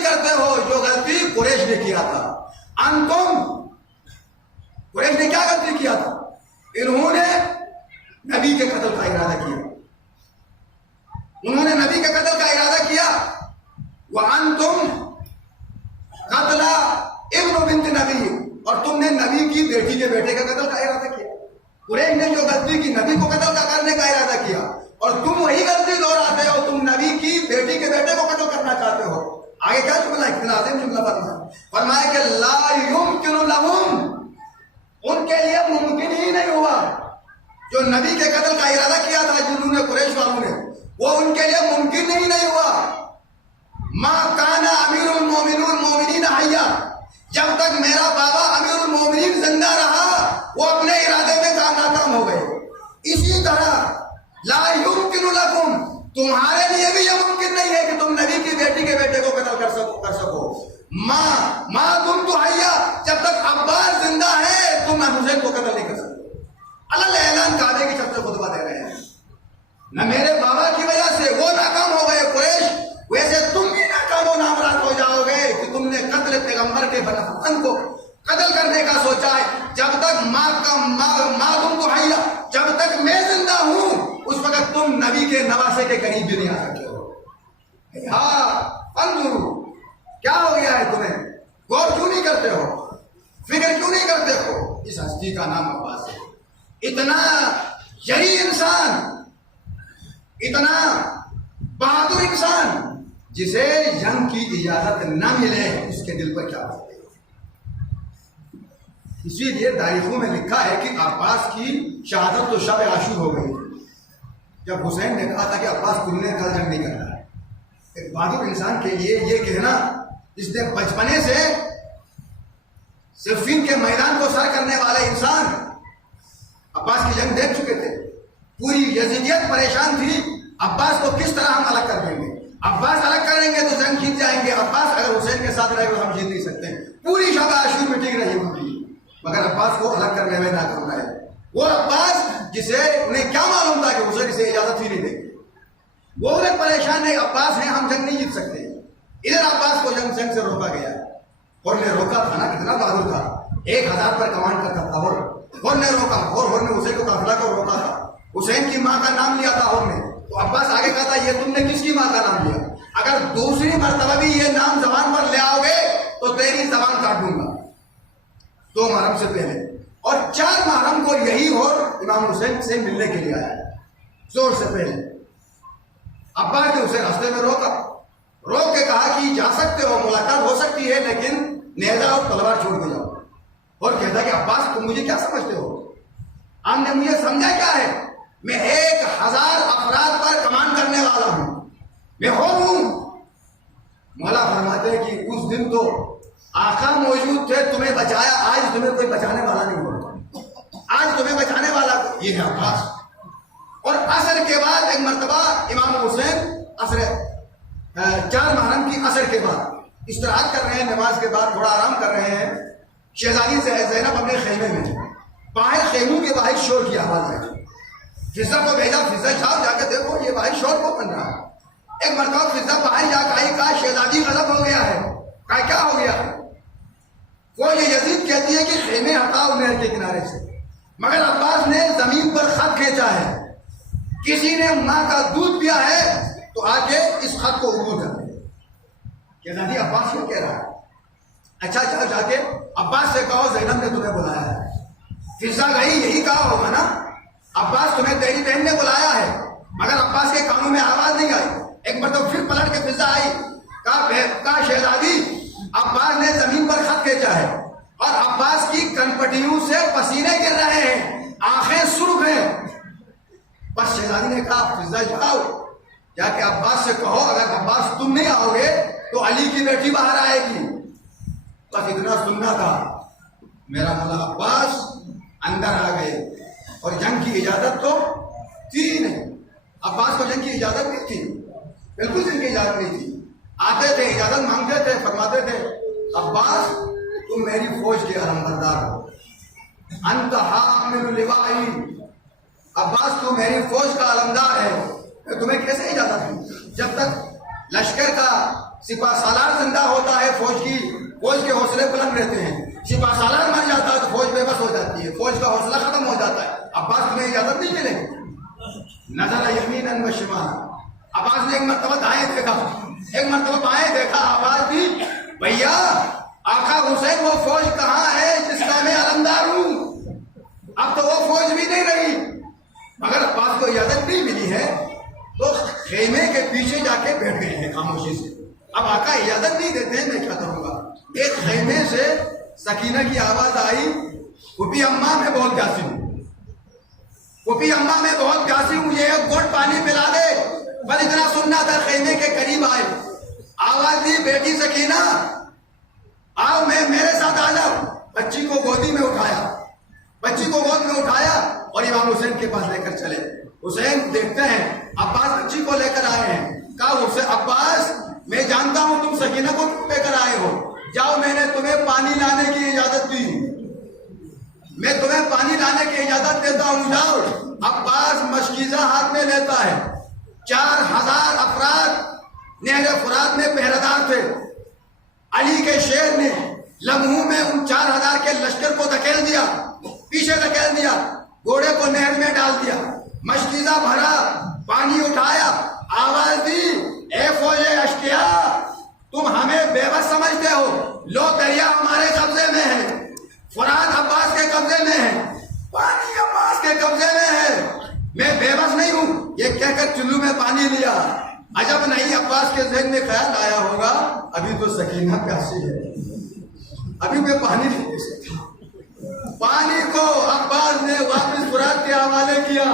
غلطی کرتے ہو جو غلطی قریش نے کیا تھا. انتم، قریش نے کیا غلطی کیا تھا؟ انہوں نے نبی کے قتل کا ارادہ کیا. انہوں نے نبی کے قتل کا ارادہ کیا. وَأَنْتُمْ قتل ابن بنت نبی، اور تم نے نبی کی بیٹی کے بیٹے کا قتل کا ارادہ کیا. قریش نے جو غلطی کی نبی کو قتل کا کرنے کا ارادہ کیا، اور تم وہی غلطی دہراتے ہو. تم نبی کی بیٹی کے بیٹے کو قتل کرنا چاہتے ہو. آگے کیا جملہ ہے؟ اتنا عظیم جملہ فرمایا کہ لا یمکن لہم، ان کے لیے ممکن ہی نہیں ہوا. جو نبی کے قتل کا ارادہ کیا تھا جنہوں نے، قریش والوں نے، وہ ان کے لیے ممکن ہی نہیں ہوا. ما کان امیر المومنین حیا، جب تک میرا بابا امیر المومنین زندہ رہا وہ اپنے ارادے میں ناکام ہو گئے. اسی طرح لا یمکن لکم، تمہارے لیے بھی یہ ممکن نہیں ہے کہ تم نبی کی بیٹی کے بیٹے کو قتل کر سکو. ما دمت حیا، جب تک عباس زندہ ہے تم حسین کو قتل نہیں کر سکتے. اللہ اعلان کعبے کی چھت سے خطبہ دے رہے ہیں. نہ میرے بابا کی وجہ سے وہ ناکام ہو گئے قریش، ویسے تم بھی ناکام و نامراد ہو جاؤ گے کہ تم نے قتل پیغمبر کے بن کو قتل کرنے کا سوچا ہے. جب تک ماں تم تو حیا، جب تک میں زندہ ہوں اس وقت تم نبی کے نواسے کے قریب بھی نہیں آ سکتے ہو. ہاں انظروا، کیا ہو گیا ہے تمہیں؟ غور کیوں نہیں کرتے ہو؟ فکر کیوں نہیں کرتے ہو؟ اس ہستی کا نام عباس ہے. اتنا جری انسان، اتنا بہادر انسان، جسے جنگ کی اجازت نہ ملے اس کے دل پر کیا ہوتے ہیں. اسی لیے تاریخوں میں لکھا ہے کہ عباس کی شہادت تو شب عاشور ہو گئی جب حسین نے کہا تھا کہ عباس تم نے کل جنگ نہیں کرنا ہے. ایک بہادر انسان کے لیے یہ کہنا، جس نے بچپنے سے صفین کے میدان کو سر کرنے والے انسان عباس کی جنگ دیکھ چکے تھے. پوری یزیدیت پریشان تھی عباس کو کس طرح ہم الگ کر دیں گے. عباس الگ کریں گے تو جنگ جیت جائیں گے، عباس اگر حسین کے ساتھ رہے تو ہم جیت نہیں سکتے. پوری شب عاشور میں ٹک رہی ہوگی، مگر عباس کو الگ کرنے میں ناکام رہے. وہ عباس جسے انہیں کیا معلوم تھا کہ حسین اسے اجازت ہی نہیں دے گی، وہ انہیں پریشان ہے. عباس ہیں، ہم جنگ نہیں جیت سکتے. ادھر عباس کو جنگ سے روکا گیا، اور نے روکا تھا نا، کتنا بہادر تھا. 1000 پر کمانڈ کرتا تھا، اور نے روکا، اور نے حسین کو قافلہ کو روکا تھا. حسین کی ماں کا نام لیا تھا اور نے، تو عباس آگے کہا تھا یہ تم نے کس کی ماں کا نام لیا؟ اگر دوسری مرتبہ بھی یہ نام زبان پر لے آؤ گے تو تیری زبان کاٹ دوں گا. 2 محرم سے پہلے، اور 4 محرم کو یہی اور امام حسین سے ملنے کے لیے آیا زور سے پہلے. عباس نے اسے راستے میں روک کے کہا کہ جا سکتے ہو، ملاقات ہو سکتی ہے، لیکن نیزہ اور تلوار چھوڑ کے جاؤ. اور کہتا کہ عباس تم مجھے کیا سمجھتے ہو؟ آپ نے مجھے سمجھا کیا ہے؟ میں 1000 افراد پر کمان کرنے والا ہوں، میں ہوں. مولا فرماتے ہیں کہ اس دن تو آقا موجود تھے، تمہیں بچایا. آج تمہیں کوئی بچانے والا نہیں ہوگا، آج تمہیں بچانے والا یہ ہے عباس. اور عصر کے بعد ایک مرتبہ امام حسین 4 محرم کی عصر کے بعد استراحت کر رہے ہیں، نماز کے بعد تھوڑا آرام کر رہے ہیں. شہزادی زینب اپنے خیمے میں، باہر خیموں کے باہر شور کی آواز آئی. فضا کو بھیجا، فضا جاؤ جا کے دیکھو یہ باہر شور کو بن رہا ہے. ایک مرتبہ فضا باہر جا کے آئی، کہا شہزادی غضب ہو گیا ہے. کہا کیا ہو گیا؟ وہ یہ یزید کہتی ہے کہ خیمے ہٹاؤ نہر کے کنارے سے. مگر عباس نے زمین پر خط کھینچا ہے، کسی نے ماں کا دودھ پیا ہے تو آ کے اس خط کو عبور کر دے. شہزادی عباس کیوں کہہ رہا ہے؟ اچھا جاؤ جا کے عباس سے کہو زینب نے تمہیں بلایا ہے. فضا گئی، یہی کہا ہوگا نا، عباس تمہیں تیری بہن نے بلایا ہے. مگر عباس کے کانوں میں آواز نہیں آئی. ایک مرتبہ پھر پلٹ کے فضا آئی، کہا شہزادی عباس نے زمین پر خط کھینچا ہے اور عباس کی کنپٹیوں سے پسینے گر رہے ہیں، آنکھیں سرخ ہیں. بس شہزادی نے کہا فضا جاؤ جا کے عباس سے کہو اگر عباس تم نہیں آؤ گے تو علی کی بیٹی باہر آئے گی. بس اتنا سننا تھا. میرا مولا عباس اندر آ گئے اور جنگ کی اجازت تو تھی نہیں. عباس کو جنگ کی اجازت نہیں تھی، بالکل جنگ کی اجازت نہیں تھی. آتے تھے، اجازت مانگتے تھے، فرماتے تھے عباس تم میری فوج کے علمبردار ہو، انت حامل لوائی. عباس تو میری فوج کا علمدار ہے، میں تمہیں کیسے اجازت دوں؟ جب تک لشکر کا سپاہ سالار زندہ ہوتا ہے، فوج کے حوصلے بلند رہتے ہیں. سپاہ سالار مر جاتا ہے تو فوج بے بس ہو جاتی ہے، فوج کا حوصلہ ختم ہو جاتا ہے. عباس تمہیں اجازت نہیں ملے گی. نظر یمیناً و شمالاً، عباس نے ایک مرتبہ دائیں دیکھا، ایک مرتبہ بائیں دیکھا. آواز دی بھیا آقا حسین وہ فوج کہاں ہے جس کا میں علمدار ہوں؟ اب تو وہ فوج بھی نہیں رہی. مگر عباس کو اجازت نہیں ملی ہے تو خیمے کے پیچھے جا کے بیٹھ گئے ہیں خاموشی سے. اب آقا اجازت نہیں دیتے ہیں، میں کیا کروں گا. ایک خیمے سے سکینہ کی آواز آئی، پھوپھی اماں میں بہت پیاسی ہوں، پھوپھی اماں میں بہت پیاسی ہوں، مجھے ایک گھونٹ پانی پلا دے. بس اتنا سننا تھا. خیمے کے قریب آئے، آواز دی بیٹی سکینہ آؤ میرے ساتھ آ جاؤ. بچی کو گودی میں اٹھایا، بچی کو گود میں اٹھایا اور امام حسین کے پاس لے کر چلے. حسین دیکھتے ہیں عباس بچی کو لے کر آئے ہیں. کہا اسے عباس میں جانتا ہوں تم سکینہ کو لے کر آئے ہو، جاؤ میں نے تمہیں پانی لانے کی اجازت دی، میں تمہیں پانی لانے کی اجازت دیتا ہوں، جاؤ. عباس مشکیزہ ہاتھ میں لیتا ہے. 4000 افراد نہر فرات میں پہرےدار تھے. علی کے شیر نے لمحوں میں ان 4000 کے لشکر کو دھکیل دیا، پیچھے دھکیل دیا، گھوڑے کو نہر میں ڈال دیا. مشکیزہ بھرا، پانی اٹھایا، آواز دی اے فوج اشکیا تم ہمیں بے بس سمجھتے ہو، لو دریا ہمارے قبضے میں ہے، فرات عباس کے قبضے میں ہے، پانی عباس کے قبضے میں ہے، میں بے بس نہیں ہوں. یہ کہہ کر چلو میں پانی لیا. عجب نہیں عباس کے ذہن میں خیال آیا ہوگا ابھی تو سکینہ پیاسی ہے، ابھی میں پانی نہیں دے سکتا. پانی کو عباس نے واپس فرات کے حوالے کیا.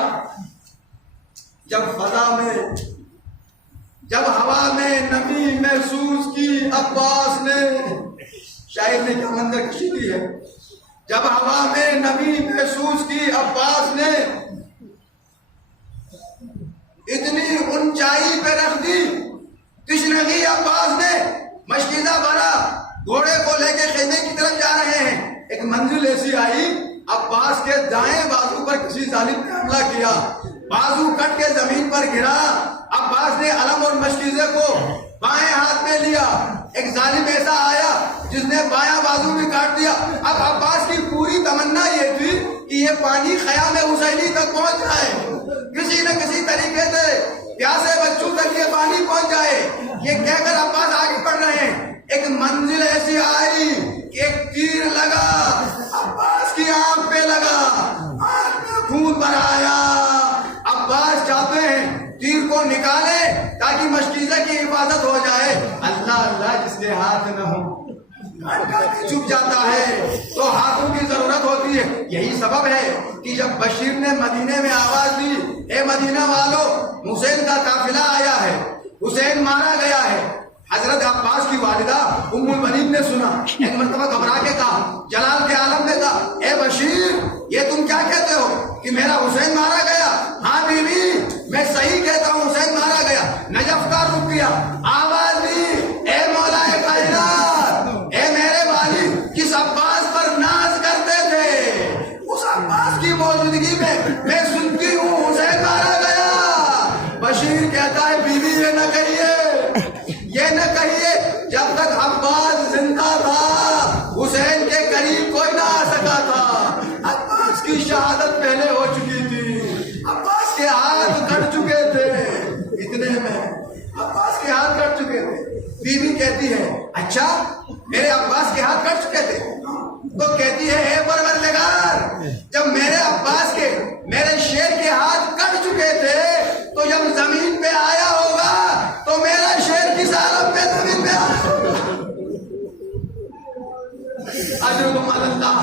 جب فضا میں، جب ہوا میں نمی محسوس کی عباس نے، شاعر نے کیا منظر کشی دی ہے. جب ہوا میں نمی محسوس کی عباس نے، اتنی اونچائی پہ رکھ دی تشنگی عباس نے. مشکیزہ بھرا، گھوڑے کو لے کے خیمے کی طرف جا رہے ہیں. ایک منزل ایسی آئی عباس کے دائیں بازو پر کسی ظالم نے حملہ کیا، بازو کٹ کے زمین پر گرا. عباس نے علم اور مشکیزے کو بائیں ہاتھ میں لیا. ایک ظالم ایسا آیا جس نے بایاں بازو بھی کاٹ دیا. اب عباس کی پوری تمنا یہ تھی کہ یہ پانی خیام حسینی تک پہنچ جائے، کسی نہ کسی طریقے سے پیاسے بچوں تک یہ پانی پہنچ جائے. یہ کہہ کر عباس آگے بڑھ رہے ہیں. ایک منزل ایسی آئی کہ ایک تیر لگا عباس کی آنکھ پہ لگا، آنکھ میں خون بھر آیا. عباس چاہتے ہیں تیر کو نکالے تاکہ مشکیزہ کی حفاظت ہو جائے. اللہ اللہ جس کے ہاتھ نہ ہو چھپ جاتا ہے تو ہاتھوں کی ضرورت ہوتی ہے. یہی سبب ہے کہ جب بشیر نے مدینے میں آواز دی اے مدینہ والو حسین کا قافلہ آیا ہے، حسین مارا گیا ہے، حضرت عباس کی والدہ ام المنین نے سنا. ایک مرتبہ گھبرا کے کہا، جلال کے عالم نے کہا اے بشیر یہ تم کیا کہتے ہو کہ میرا حسین مارا گیا؟ ہاں بیوی میں صحیح کہتا ہوں، حسین مارا گیا. نجف کا رک گیا، آواز دی اے مولا کائنات، اے میرے والد کس عباس پر ناز کرتے تھے، اس عباس کی موجودگی میں سنتی ہوں حسین مارا گیا. بشیر کہتا ہے بیوی یہ نہ کہیے، یہ نہ کہیے، جب تک عباس زندہ تھا حسین کے قریب کوئی نہ آ سکا تھا. عباس کی شہادت پہلے ہو چکی تھی، عباس کے ہاتھ کٹ چکے تھے، اتنے میں عباس کے ہاتھ کٹ چکے تھے. بیوی کہتی ہے اچھا میرے عباس کے ہاتھ کٹ چکے تھے؟ تو کہتی ہے اے پروردگار جب میرے عباس کے، میرے شیر کے ہاتھ کٹ چکے تھے تو جب زمین پہ آیا ہوگا تو میرا شیر کس عالم پہ زمین پہ آیا ہوگا. اجرکم علی اللہ،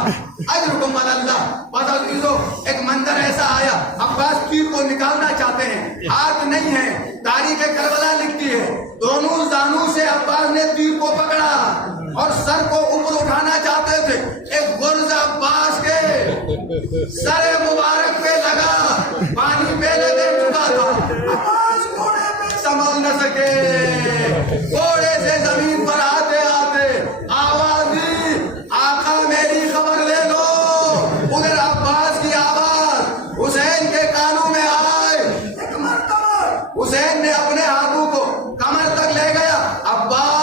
اجرکم علی اللہ. بس عزیزو ایک منظر ایسا آیا، عباس تیر کو نکالنا چاہتے ہیں، ہاتھ نہیں ہے. تاریخ کربلا لکھتی ہے دونوں زانوں سے عباس نے تیر کو پکڑا اور سر کو اوپر اٹھانا چاہتے تھے. ایک غرض عباس کے سر مبارک پہ لگا، پانی پہلے دے چکا تھا. عباس گھوڑے پہ سنبھل نہ سکے، گھوڑے سے زمین پر آتے آتے آواز دی آقا میری خبر لے لو. ادھر عباس کی آواز حسین کے کانوں میں آئے. ایک مرتبہ حسین نے اپنے ہاتھوں کو کمر تک لے گیا. عباس